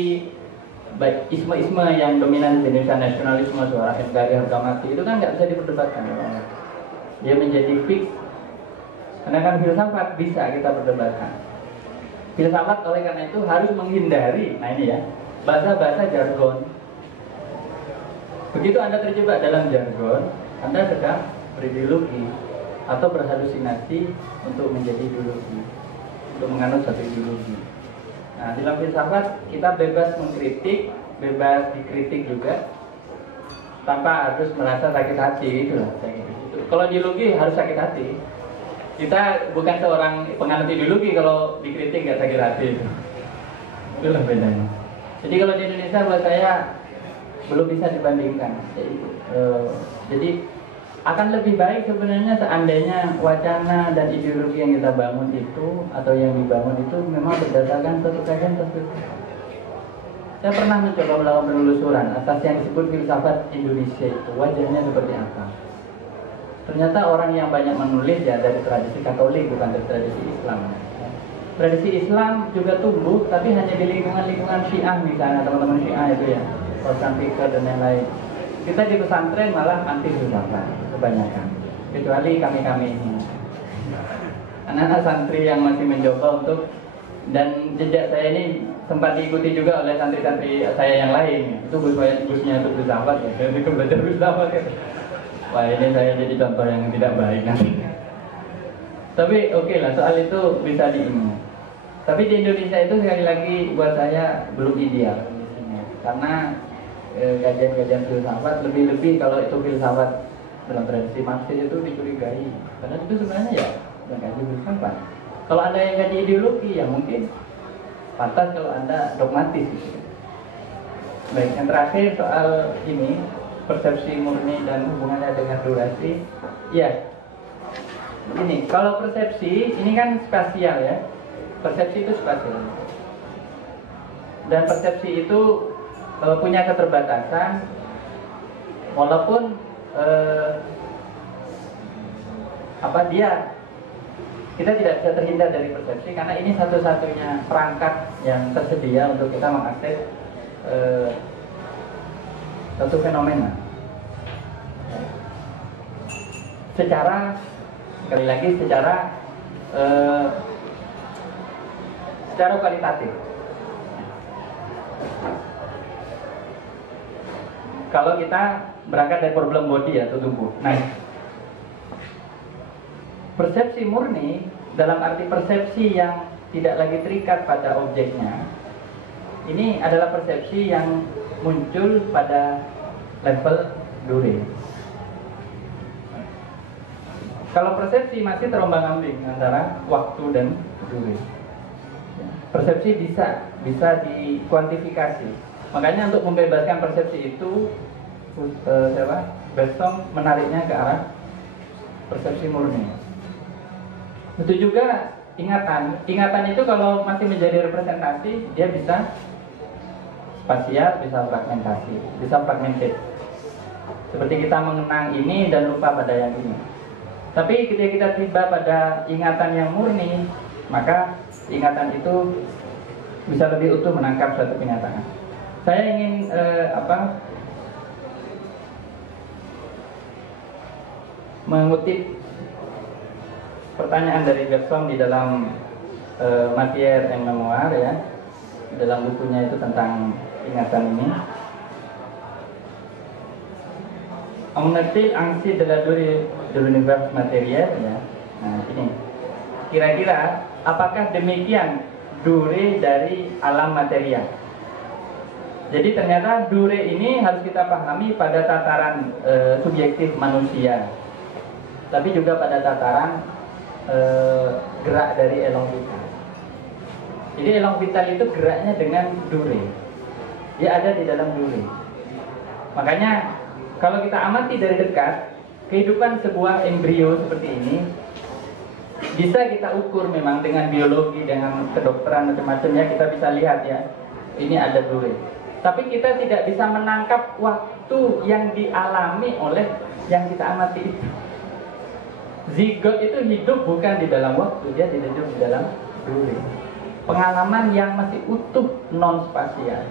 baik isme-isme yang dominan di Indonesia, nasionalisme, suara NKRI, harga mati, itu kan nggak bisa diperdebatkan. Dia menjadi fix. Karena kan filsafat bisa kita perdebatkan. Filsafat oleh karena itu harus menghindari, nah ini ya, bahasa-bahasa jargon. Begitu Anda terjebak dalam jargon, Anda sedang berideologi atau berhalusinasi untuk menjadi ideologi, untuk menganut satu ideologi. Nah, dalam filsafat kita bebas mengkritik, bebas dikritik juga, tanpa harus merasa sakit hati, itulah. Kalau ideologi harus sakit hati. Kita bukan seorang penganut ideologi kalau dikritik nggak sakit hati. Itulah bedanya. Jadi kalau di Indonesia buat saya belum bisa dibandingkan. Jadi akan lebih baik sebenarnya seandainya wacana dan ideologi yang kita bangun itu atau yang dibangun itu memang berdasarkan suatu kajian tertentu. Saya pernah mencoba melakukan penelusuran atas yang disebut filsafat Indonesia itu wajahnya seperti apa. Ternyata orang yang banyak menulis ya dari tradisi Katolik, bukan dari tradisi Islam. Tradisi Islam juga tumbuh, tapi hanya di lingkungan-lingkungan Syiah misalnya, teman-teman Syiah itu ya, Rosan Fikir dan lain-lain. Kita di pesantren malah anti filsafat kebanyakan, kecuali kami-kami ini. Anak-anak santri yang masih mencoba untuk, dan jejak saya ini sempat diikuti juga oleh santri-santri saya yang lain. Itu gusnya itu filsafat ya, jadi belajar filsafat ya. Wah ini saya jadi contoh yang tidak baik nanti. Tapi oke lah, soal itu bisa diingat. Tapi di Indonesia itu sekali lagi buat saya belum ideal karena kajian-kajian filsafat lebih-lebih kalau itu filsafat dalam tradisi Marxis itu dicurigai. Karena itu sebenarnya ya bukan kaji filsafat. Kalau Anda yang kaji ideologi ya mungkin pantas kalau Anda dogmatis gitu. Baik, yang terakhir soal ini persepsi murni dan hubungannya dengan durasi. Ya, ini kalau persepsi ini kan spasial ya. Persepsi itu spasial. Dan persepsi itu punya keterbatasan, walaupun kita tidak bisa terhindar dari persepsi karena ini satu-satunya perangkat yang tersedia untuk kita mengakses satu fenomena. Secara sekali lagi secara kualitatif. Kalau kita berangkat dari problem body atau tubuh. Nah, persepsi murni dalam arti persepsi yang tidak lagi terikat pada objeknya. Ini adalah persepsi yang muncul pada level dure. Kalau persepsi masih terombang-ambing antara waktu dan dure. Persepsi bisa dikuantifikasi. Makanya untuk membebaskan persepsi itu, Bergson menariknya ke arah persepsi murni. Itu juga ingatan. Ingatan itu kalau masih menjadi representasi, dia bisa spasial, bisa fragmentasi, bisa fragmented. Seperti kita mengenang ini dan lupa pada yang ini. Tapi ketika kita tiba pada ingatan yang murni, maka ingatan itu bisa lebih utuh menangkap suatu kenyataan. Saya ingin mengutip pertanyaan dari Bergson di dalam Matière et Mémoire, ya, dalam bukunya itu tentang ingatan ini. On est-il ainsi de la durée de l'univers matériel, ya. Nah, ini kira-kira apakah demikian dure dari alam material? Jadi ternyata dure ini harus kita pahami pada tataran subjektif manusia, tapi juga pada tataran gerak dari elong vital. Jadi elong vital itu geraknya dengan dure, dia ada di dalam dure. Makanya kalau kita amati dari dekat kehidupan sebuah embrio seperti ini, bisa kita ukur memang dengan biologi, dengan kedokteran macam-macam, ya, kita bisa lihat, ya, ini ada dure. Tapi kita tidak bisa menangkap waktu yang dialami oleh yang kita amati itu. Zigot itu hidup bukan di dalam waktu, dia hidup di dalam dure. Pengalaman yang masih utuh, non spasial.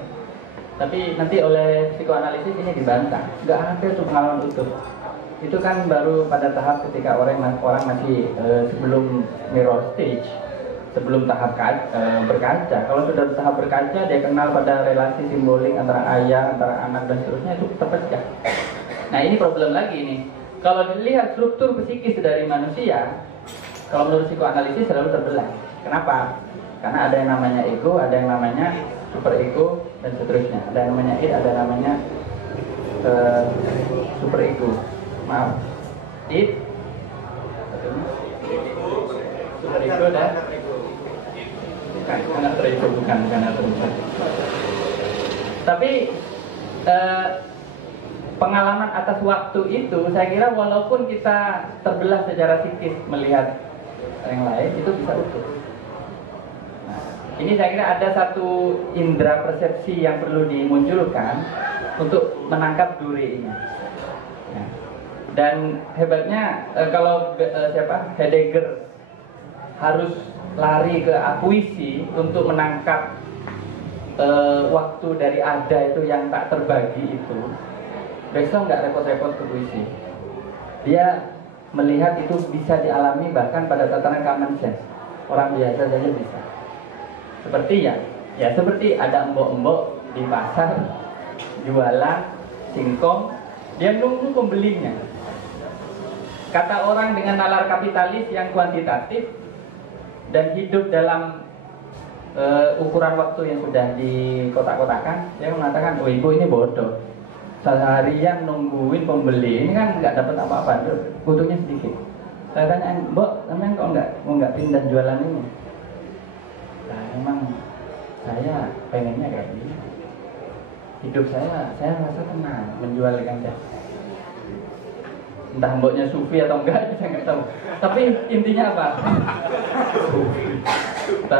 Tapi nanti oleh psikoanalisis ini dibantah, nggak ada tuh pengalaman utuh. Itu kan baru pada tahap ketika orang masih sebelum mirror stage, sebelum tahap berkaca. Kalau sudah tahap berkaca, dia kenal pada relasi simbolik antara ayah, antara anak, dan seterusnya, itu terpecah. Nah, ini problem lagi nih. Kalau dilihat struktur psikis dari manusia, kalau menurut psikoanalisis selalu terbelah. Kenapa? Karena ada yang namanya ego, ada yang namanya super ego, dan seterusnya. Ada yang namanya id, ada yang namanya super ego. Maaf, id, super ego, dan bukan alter ego, bukan alter ego. Tapi pengalaman atas waktu itu, saya kira walaupun kita terbelah secara psikis melihat yang lain, itu bisa utuh. Ini saya kira ada satu indera persepsi yang perlu dimunculkan untuk menangkap dure ini. Ya. Dan hebatnya kalau Heidegger harus lari ke puisi untuk menangkap waktu dari ada itu yang tak terbagi itu, Bergson nggak repot-repot ke puisi. Dia melihat itu bisa dialami bahkan pada tataran common sense. Orang biasa saja bisa. Seperti seperti ada embok-embok di pasar jualan singkong, dia nunggu pembelinya. Kata orang dengan nalar kapitalis yang kuantitatif dan hidup dalam ukuran waktu yang sudah dikotak-kotakan, dia mengatakan, oh ibu ini bodoh, seharian nungguin pembeli, ini kan nggak dapat apa-apa, butuhnya sedikit. Saya tanya, mbok, namanya kok nggak pindah jualan ini? Nah, memang saya pengennya kayak gini. Hidup saya merasa tenang menjual ikan jasa. Entah mboknya sufi atau enggak, saya nggak tahu. Tapi intinya apa?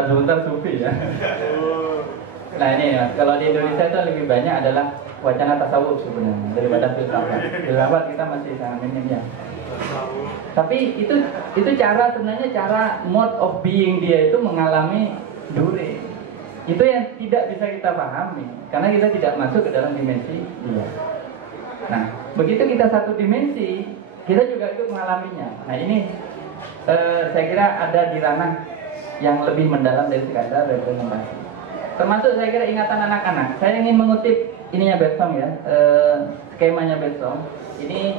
Sebentar sufi, ya. Nah ini ya, kalau di Indonesia itu lebih banyak adalah wacana tasawuf sebenarnya daripada filsafat. Filsafat kita masih sangat minim, ya. Tapi itu sebenarnya cara mode of being dia itu mengalami dure. Itu yang tidak bisa kita pahami karena kita tidak masuk ke dalam dimensi dia. Nah, begitu kita satu dimensi, kita juga ikut mengalaminya. Nah ini saya kira ada di ranah yang lebih mendalam dari sekadar representasi. Termasuk saya kira ingatan anak-anak. Saya ingin mengutip ininya Bergson, ya, skemanya Bergson. Ini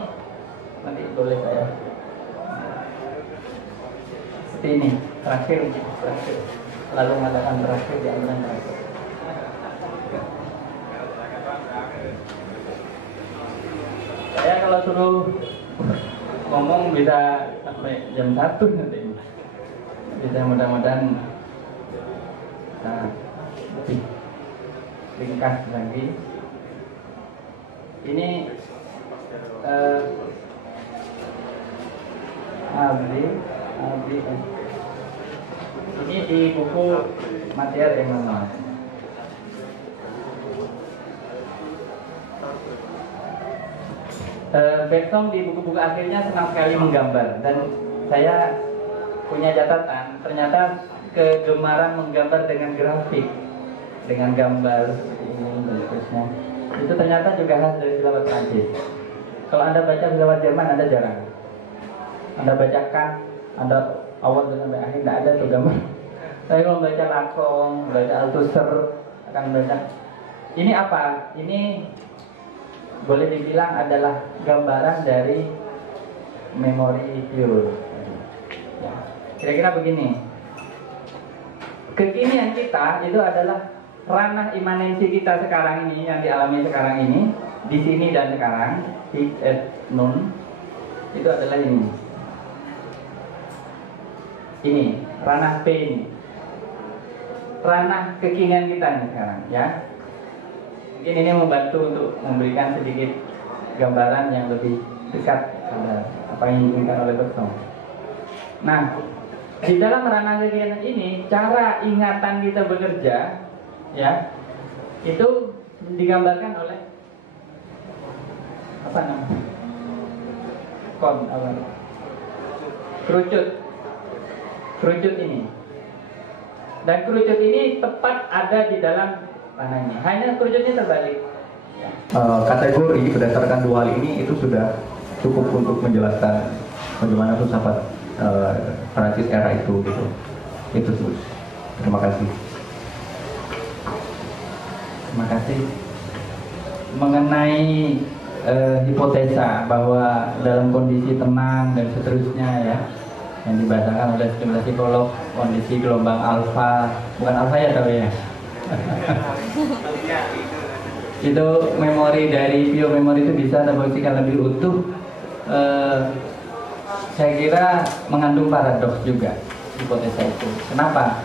nanti boleh saya. Seperti ini, terakhir. Lalu mengatakan terakhir di antara terakhir. Saya kalau suruh ngomong bisa sampai jam 1 nanti. Bisa mudah-mudahan lebih. ringkas lagi. Ini Abdi. Ini di buku Materi Manual. Bersong di buku-buku akhirnya senang sekali menggambar, dan saya punya catatan, ternyata kegemaran menggambar dengan grafik, dengan gambar ini dan seterusnya, itu ternyata juga khas dari filsafat Prancis. Kalau Anda baca filsafat Jerman, Anda jarang. Anda bacakan, Anda awal sampai akhir tidak ada tuh gambar. Saya kalau baca Lacan, baca Althusser, akan baca ini apa? Ini boleh dibilang adalah gambaran dari memori pure. Ya. Kira-kira begini. Kekinian kita itu adalah ranah imanensi kita sekarang ini, yang dialami sekarang ini, di sini dan sekarang, di nun, itu adalah ini. Ini ranah P ini. Ranah kekinian kita nih sekarang, ya. Mungkin ini membantu untuk memberikan sedikit gambaran yang lebih dekat pada apa yang diinginkan oleh Bersong. Nah, di dalam ranah kekinian ini, cara ingatan kita bekerja, ya, itu digambarkan oleh apa namanya? Kerucut ini. Dan kerucut ini tepat ada di dalam ranah ini. Hanya kerucutnya terbalik. Kategori berdasarkan dua hal ini itu sudah cukup untuk menjelaskan bagaimana filsafat Prancis era itu gitu. Itu terus. Terima kasih. Terima kasih. Mengenai hipotesa bahwa dalam kondisi tenang dan seterusnya, ya, yang dibahasakan oleh sejumlah psikolog, kondisi gelombang alfa, bukan alfa ya tapi ya. Itu memori dari biomemori itu bisa terfungsikan lebih utuh. Saya kira mengandung paradoks juga hipotesa itu. Kenapa?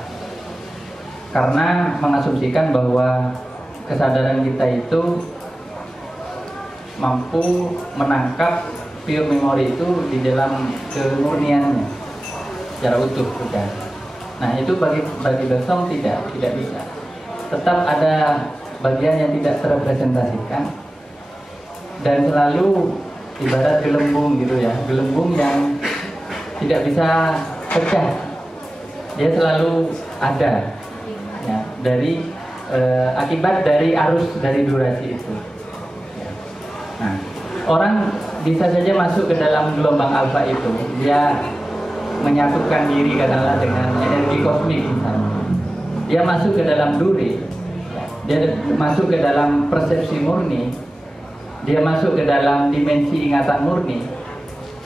Karena mengasumsikan bahwa kesadaran kita itu mampu menangkap pure memory itu di dalam kemurniannya secara utuh, bukan? Nah, itu bagi Bersong tidak bisa. Tetap ada bagian yang tidak terrepresentasikan dan selalu ibarat gelembung gitu ya, gelembung yang tidak bisa pecah. Dia selalu ada, ya, dari akibat dari arus dari durasi itu. Nah, orang bisa saja masuk ke dalam gelombang alfa itu, dia menyatukan diri katakanlah dengan energi kosmik misalnya. Dia masuk ke dalam duri, dia masuk ke dalam persepsi murni, dia masuk ke dalam dimensi ingatan murni.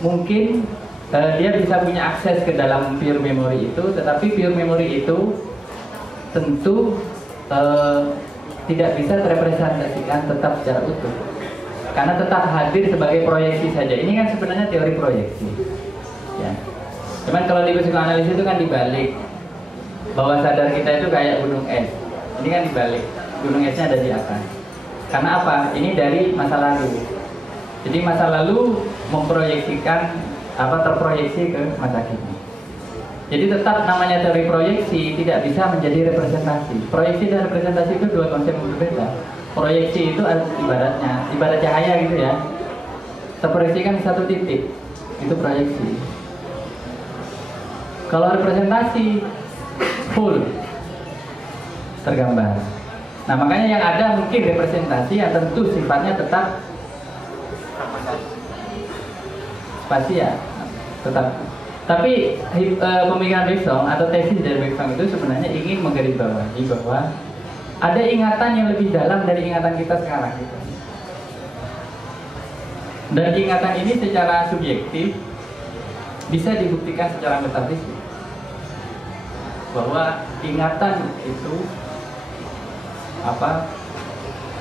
Mungkin dia bisa punya akses ke dalam pure memory itu, tetapi pure memory itu tentu tidak bisa terrepresentasikan tetap secara utuh, karena tetap hadir sebagai proyeksi saja. Ini kan sebenarnya teori proyeksi, ya. Cuman kalau di psikoanalisis itu kan dibalik, bahwa sadar kita itu kayak gunung es. Ini kan dibalik, gunung esnya ada di atas. Karena apa? Ini dari masa lalu. Jadi masa lalu memproyeksikan terproyeksi ke masa kini. Jadi tetap namanya teori proyeksi tidak bisa menjadi representasi. Proyeksi dan representasi itu dua konsep yang berbeda. Proyeksi itu ibarat cahaya gitu ya. Terproyeksikan di satu titik, itu proyeksi. Kalau representasi full tergambar. Nah, makanya yang ada mungkin representasi yang tentu sifatnya tetap spasial, tetap. Tapi pemikiran Bersong atau tesis dari Bersong itu sebenarnya ingin menggarisbawahi bahwa ada ingatan yang lebih dalam dari ingatan kita sekarang gitu. Dan ingatan ini secara subjektif bisa dibuktikan secara metafisik bahwa ingatan itu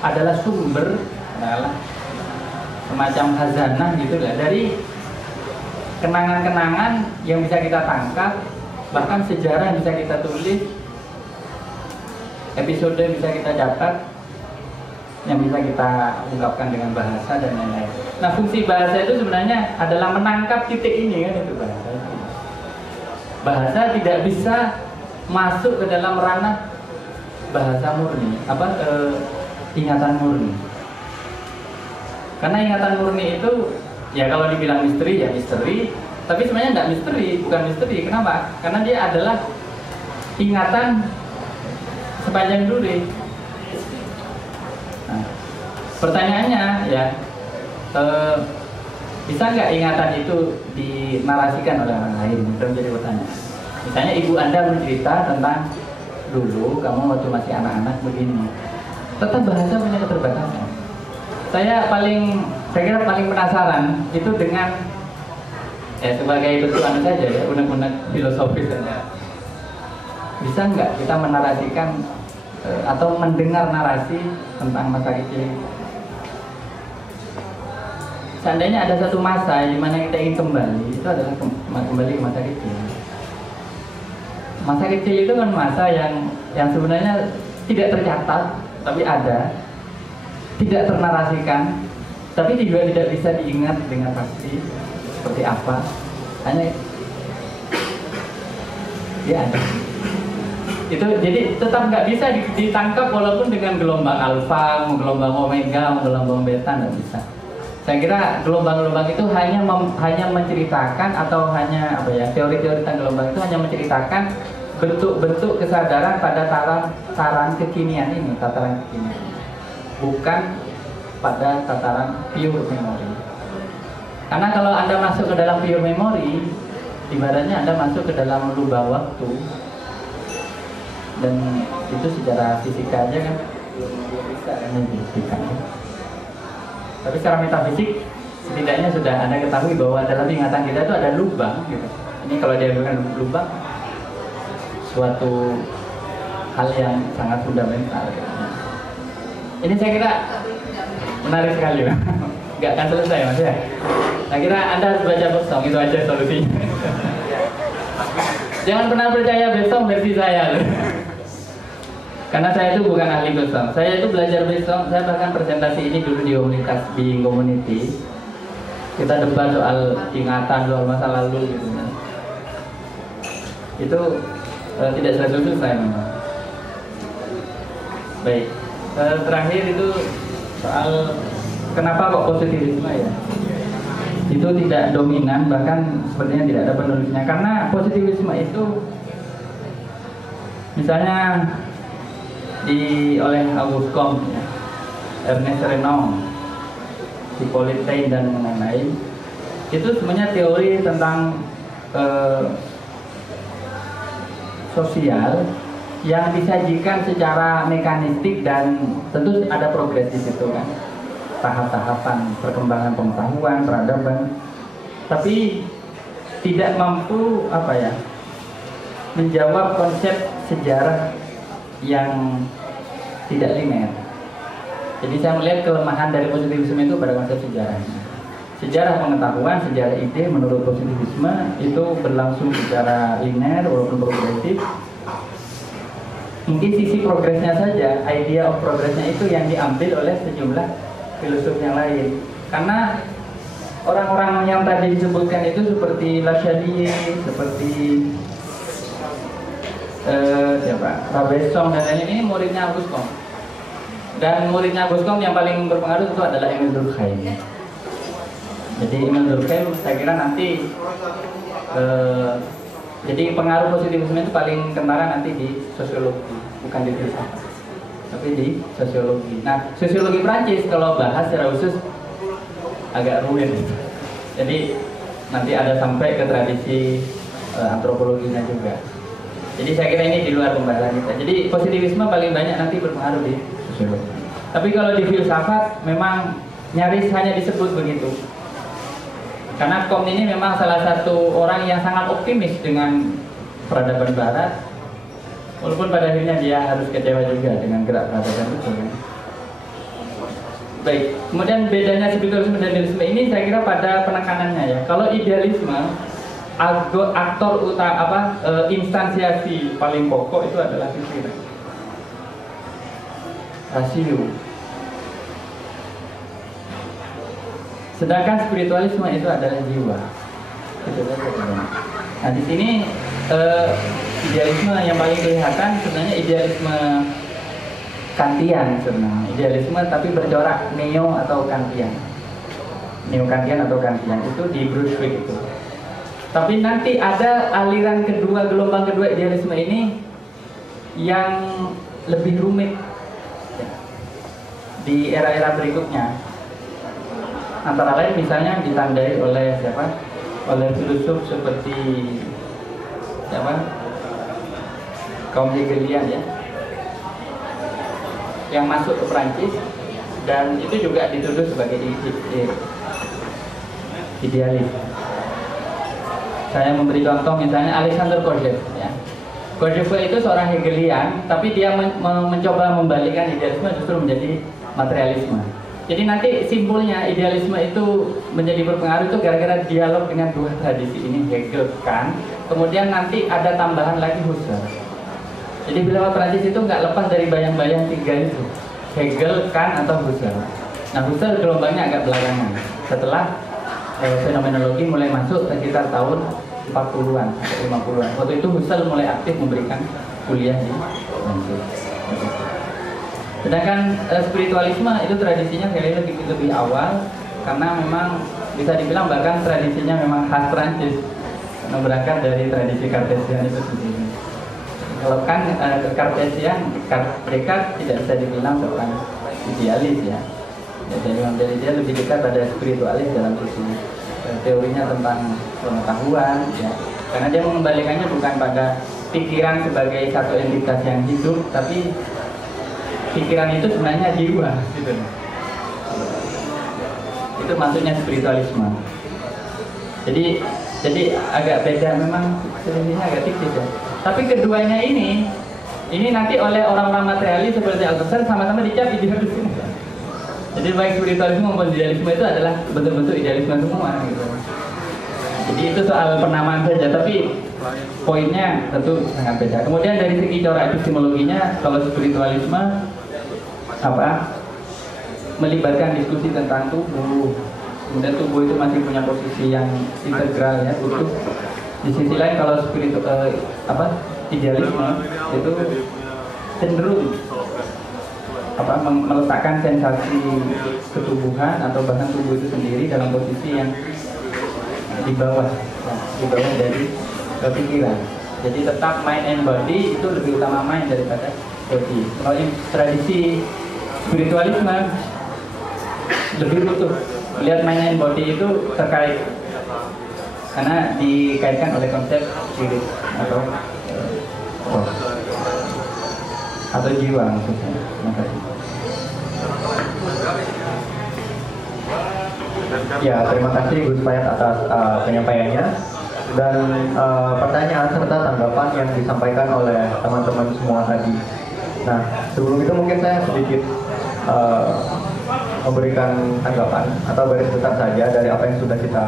adalah sumber, adalah semacam khazanah gitu lah, dari kenangan-kenangan yang bisa kita tangkap, bahkan sejarah yang bisa kita tulis, episode yang bisa kita catat, yang bisa kita ungkapkan dengan bahasa dan lain-lain. Nah, fungsi bahasa itu sebenarnya adalah menangkap titik ini kan, itu bahasa. Bahasa tidak bisa masuk ke dalam ranah bahasa murni, ingatan murni. Karena ingatan murni itu ya kalau dibilang misteri ya misteri, tapi sebenarnya nggak misteri, bukan misteri. Kenapa? Karena dia adalah ingatan sepanjang duri. Nah, pertanyaannya ya, bisa nggak ingatan itu dinarasikan oleh orang lain? Itu menjadi pertanyaan. Misalnya ibu Anda bercerita tentang dulu kamu waktu masih anak-anak begini. Tetap bahasa punya keterbatasan. Saya kira paling penasaran itu dengan ya sebagai bentuk saja ya, unek-unek filosofis saja. Bisa nggak kita menarasikan atau mendengar narasi tentang masa kecil? Seandainya ada satu masa di mana kita ingin kembali, itu adalah kembali ke masa kecil. Masa kecil itu kan masa yang sebenarnya tidak tercatat, tapi ada, tidak ternarasikan, tapi juga tidak bisa diingat dengan pasti seperti apa. Hanya ya ada. Itu jadi tetap nggak bisa ditangkap walaupun dengan gelombang alfa, gelombang omega, gelombang beta, nggak bisa. Saya kira gelombang-gelombang itu hanya menceritakan atau hanya teori-teori tentang gelombang itu hanya menceritakan bentuk-bentuk kesadaran pada tataran kekinian ini, tataran kekinian, bukan pada tataran pure memory. Karena kalau Anda masuk ke dalam pure memory, ibaratnya Anda masuk ke dalam lubang waktu, dan itu secara fisika aja kan belum bisa membuktikan. Tapi secara metafisik setidaknya sudah Anda ketahui bahwa dalam ingatan kita itu ada lubang gitu. Ini kalau dia bukan lubang, suatu hal yang sangat fundamental gitu. Ini saya kira menarik sekali, nggak akan selesai Mas ya. Saya kira Anda harus baca Besong, itu aja solusinya. Jangan pernah percaya Besong versi saya. Karena saya itu bukan ahli Besong. Saya itu belajar Besong. Saya bahkan presentasi ini dulu di komunitas Being Community. Kita debat soal ingatan, soal masa lalu gitu. Itu tidak selesai memang. Baik. Terakhir itu soal kenapa kok positivisme ya? Itu tidak dominan, bahkan sepertinya tidak ada penulisnya. Karena positivisme itu misalnya oleh Auguste Comte, ya, Ernest Renan, Hippolyte Taine dan lain-lain, itu sebenarnya teori tentang sosial yang disajikan secara mekanistik dan tentu ada progres di situ kan, tahap-tahapan perkembangan pengetahuan, peradaban, tapi tidak mampu menjawab konsep sejarah yang tidak linear. Jadi saya melihat kelemahan dari positivisme itu pada konsep sejarah. Sejarah pengetahuan, sejarah ide menurut positivisme itu berlangsung secara linear walaupun progresif. Mungkin sisi progresnya saja, idea of progresnya itu yang diambil oleh sejumlah filsuf yang lain. Karena orang-orang yang tadi disebutkan itu seperti Lassalle, seperti Rabesong dan lain-lain, ini muridnya Auguste Comte. Dan muridnya Auguste Comte yang paling berpengaruh itu adalah Emile Durkheim. Jadi Emile Durkheim saya kira nanti jadi pengaruh positivisme itu paling kentara nanti di sosiologi, bukan di filsafat, tapi di sosiologi. Nah, sosiologi Prancis kalau bahas secara khusus agak rumit. Jadi nanti ada sampai ke tradisi antropologinya juga. Jadi saya kira ini di luar pembahasan kita. Jadi positivisme paling banyak nanti berpengaruh di sosiologi. Tapi kalau di filsafat memang nyaris hanya disebut begitu. Karena Comte ini memang salah satu orang yang sangat optimis dengan peradaban Barat, walaupun pada akhirnya dia harus kecewa juga dengan gerak peradaban itu. Baik, kemudian bedanya spiritualisme dan idealisme ini saya kira pada penekanannya ya. Kalau idealisme, aktor utama instansiasi paling pokok itu adalah pikiran, rasio. Sedangkan spiritualisme itu adalah jiwa. Gitu, nah di sini idealisme yang paling kelihatan sebenarnya idealisme Kantian sebenarnya. Idealisme tapi bercorak neo atau Kantian. Neo Kantian atau Kantian itu di Brunswick itu. Tapi nanti ada aliran kedua, gelombang kedua idealisme ini yang lebih rumit di era-era berikutnya. Antara lain misalnya ditandai oleh siapa? Oleh filosof seperti siapa? Kaum Hegelian ya, yang masuk ke Prancis dan itu juga dituduh sebagai idealis. Saya memberi contoh misalnya Alexander Kojève ya. Kojève itu seorang Hegelian, tapi dia mencoba membalikkan idealisme justru menjadi materialisme. Jadi nanti simpulnya idealisme itu menjadi berpengaruh itu gara-gara dialog dengan dua tradisi ini, Hegel, Kant. Kemudian nanti ada tambahan lagi Husserl. Jadi filsafat Prancis itu nggak lepas dari bayang-bayang tiga itu, Hegel, Kant atau Husserl. Nah Husserl gelombangnya agak belakangan. Setelah fenomenologi mulai masuk sekitar tahun 40-an atau 50-an. Waktu itu Husserl mulai aktif memberikan kuliah di Prancis. Sedangkan spiritualisme itu tradisinya sekali lebih awal karena memang bisa dibilang bahkan tradisinya memang khas Prancis karena berangkat dari tradisi Cartesian itu sendiri. Kalau kan Cartesian, Descartes tidak bisa dibilang seorang idealis ya. Jadi dia lebih dekat pada spiritualis dalam sisi teorinya tentang pengetahuan ya. Karena dia mengembalikannya bukan pada pikiran sebagai satu entitas yang hidup, tapi pikiran itu sebenarnya jiwa gitu. Itu maksudnya spiritualisme. Jadi agak beda, memang sebenarnya agak tipis ya. Tapi keduanya ini nanti oleh orang-orang materialis seperti Althusser sama-sama dicap idealisme. Jadi baik spiritualisme maupun idealisme itu adalah bentuk-bentuk idealisme semua gitu. Jadi itu soal penamaan saja, tapi poinnya tentu sangat beda. Kemudian dari segi corak epistemologinya, kalau spiritualisme melibatkan diskusi tentang tubuh, kemudian tubuh itu masih punya posisi yang integral ya, utuh. Di sisi lain kalau idealisme itu cenderung meletakkan sensasi ketubuhan atau bahkan tubuh itu sendiri dalam posisi yang di bawah dari pikiran. Jadi tetap mind and body itu lebih utama mind daripada body. Kalau tradisi spiritualisme lebih utuh, melihat mind and body itu terkait karena dikaitkan oleh konsep spirit atau jiwa maksudnya. Ya, terima kasih Gus Payat atas penyampaiannya dan pertanyaan serta tanggapan yang disampaikan oleh teman-teman semua tadi. Nah, sebelum itu mungkin saya sedikit memberikan tanggapan atau garis besar saja dari apa yang sudah kita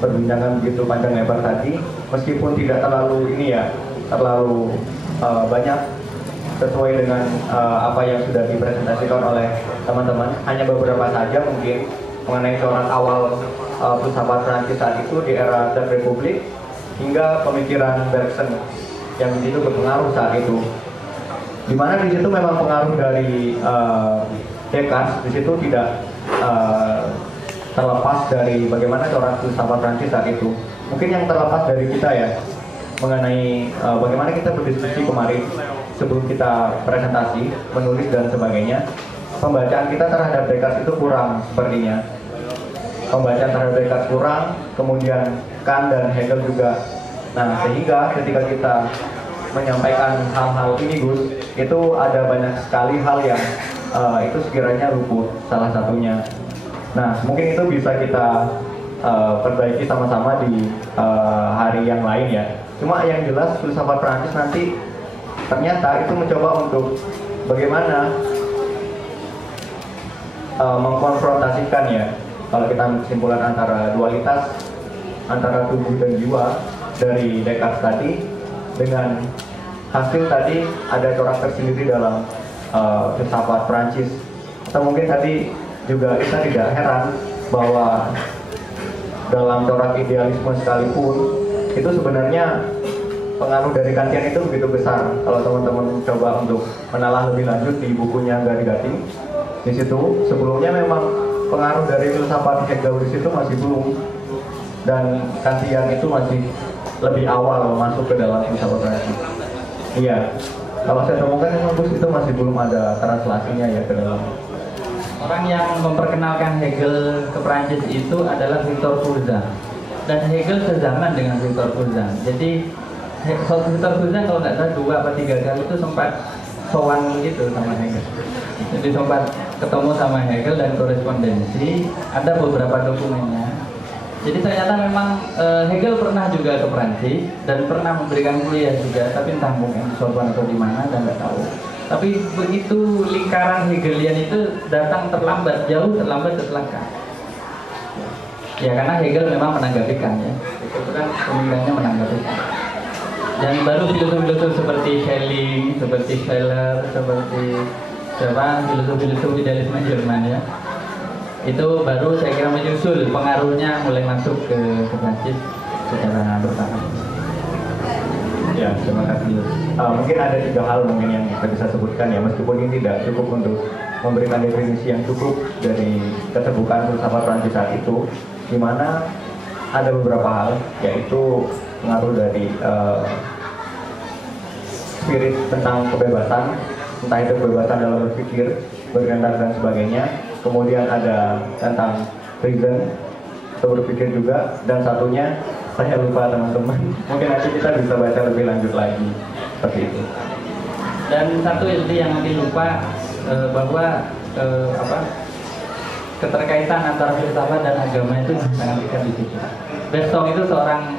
perbincangan begitu panjang lebar tadi, meskipun tidak terlalu banyak sesuai dengan apa yang sudah dipresentasikan oleh teman-teman, hanya beberapa saja mungkin mengenai corak awal filsafat Prancis saat itu di era Third Republic hingga pemikiran Bergson yang di situ berpengaruh saat itu. Di mana di situ memang pengaruh dari Descartes di situ tidak terlepas dari bagaimana corak filsafat Prancis saat itu. Mungkin yang terlepas dari kita ya, mengenai bagaimana kita berdiskusi kemarin sebelum kita presentasi, menulis dan sebagainya. Pembacaan kita terhadap Descartes itu kurang sepertinya. Pembacaan terhadap Descartes kurang, kemudian Kant dan Hegel juga. Nah, sehingga ketika kita menyampaikan hal-hal ini Gus, itu ada banyak sekali hal yang itu sekiranya luput, salah satunya. Nah, mungkin itu bisa kita perbaiki sama-sama di hari yang lain ya. Cuma yang jelas filsafat Prancis nanti ternyata itu mencoba untuk bagaimana mengkonfrontasikan ya, kalau kita kesimpulan antara dualitas antara tubuh dan jiwa dari Descartes tadi dengan hasil tadi ada corak tersendiri dalam filsafat Prancis. Atau mungkin tadi juga kita tidak heran bahwa dalam corak idealisme sekalipun itu sebenarnya pengaruh dari Kantian itu begitu besar. Kalau teman-teman coba untuk menelah lebih lanjut di bukunya Gary Gating, di situ sebelumnya memang pengaruh dari filsafat Hegel di situ masih belum, dan Kantian itu masih lebih awal masuk ke dalam filsafat Prancis. Iya, kalau saya temukan memang itu masih belum ada translasinya ya ke dalam. Orang yang memperkenalkan Hegel ke Prancis itu adalah Victor Cousin, dan Hegel sezaman dengan Victor Cousin. Jadi Victor Cousin kalau nggak salah 2 atau 3 kali itu sempat sowan gitu sama Hegel. Jadi sempat ketemu sama Hegel dan korespondensi, ada beberapa dokumennya. Jadi ternyata memang Hegel pernah juga ke Prancis dan pernah memberikan kuliah juga, tapi entah mungkin di Sorbonne atau di mana dan nggak tahu. Tapi begitu lingkaran Hegelian itu datang terlambat, jauh terlambat setelah Kant. Ya karena Hegel memang menanggapi Kant ya, itu kan pemikirannya menanggapi Kant. Dan baru filosof-filosof seperti Schelling, seperti Scheler, seperti filosof-filosof idealisme Jerman ya, itu baru saya kira menyusul, pengaruhnya mulai masuk ke Prancis secara bertahap. Ya, terima kasih. Mungkin ada 3 hal mungkin yang kita bisa sebutkan ya, meskipun ini tidak cukup untuk memberikan definisi yang cukup dari keterbukaan filsafat Prancis saat itu, di mana ada beberapa hal, yaitu pengaruh dari spirit tentang kebebasan, entah itu kebebasan dalam berpikir, bergerak dan sebagainya. Kemudian ada tentang reason, atau berpikir juga, dan satunya saya lupa teman-teman. Mungkin nanti kita bisa baca lebih lanjut lagi seperti itu. Dan satu itu yang nanti lupa bahwa keterkaitan antara filsafat dan agama itu sangat dekat di situ. Bergson itu seorang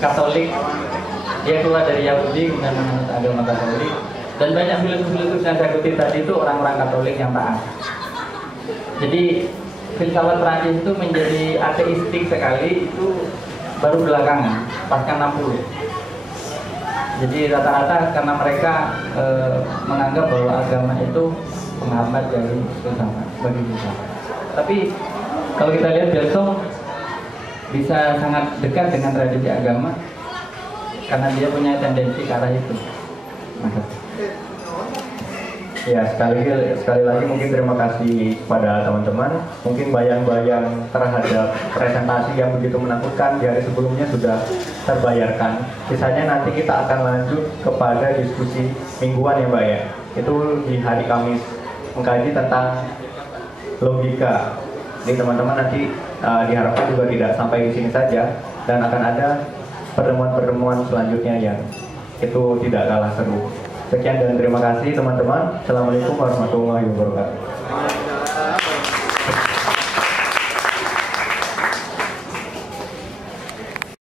Katolik, dia keluar dari Yahudi kemudian menganut agama Katolik, dan banyak filosof-filosof yang saya kutip tadi itu orang-orang Katolik yang taat. Jadi filsafat Prancis itu menjadi ateistik sekali itu baru belakangan, pasca 60. Jadi rata-rata karena mereka menganggap bahwa agama itu penghambat dari filsafat, bagi filsafat. Tapi kalau kita lihat Bergson bisa sangat dekat dengan tradisi agama karena dia punya tendensi ke arah itu. Ya, sekali lagi mungkin terima kasih kepada teman-teman. Mungkin bayang-bayang terhadap presentasi yang begitu menakutkan di hari sebelumnya sudah terbayarkan. Sisanya nanti kita akan lanjut kepada diskusi mingguan ya Mbak ya. Itu di hari Kamis, mengkaji tentang logika. Jadi teman-teman nanti diharapkan juga tidak sampai di sini saja, dan akan ada pertemuan-pertemuan selanjutnya yang itu tidak kalah seru. Sekian dan terima kasih teman-teman. Assalamualaikum warahmatullahi wabarakatuh.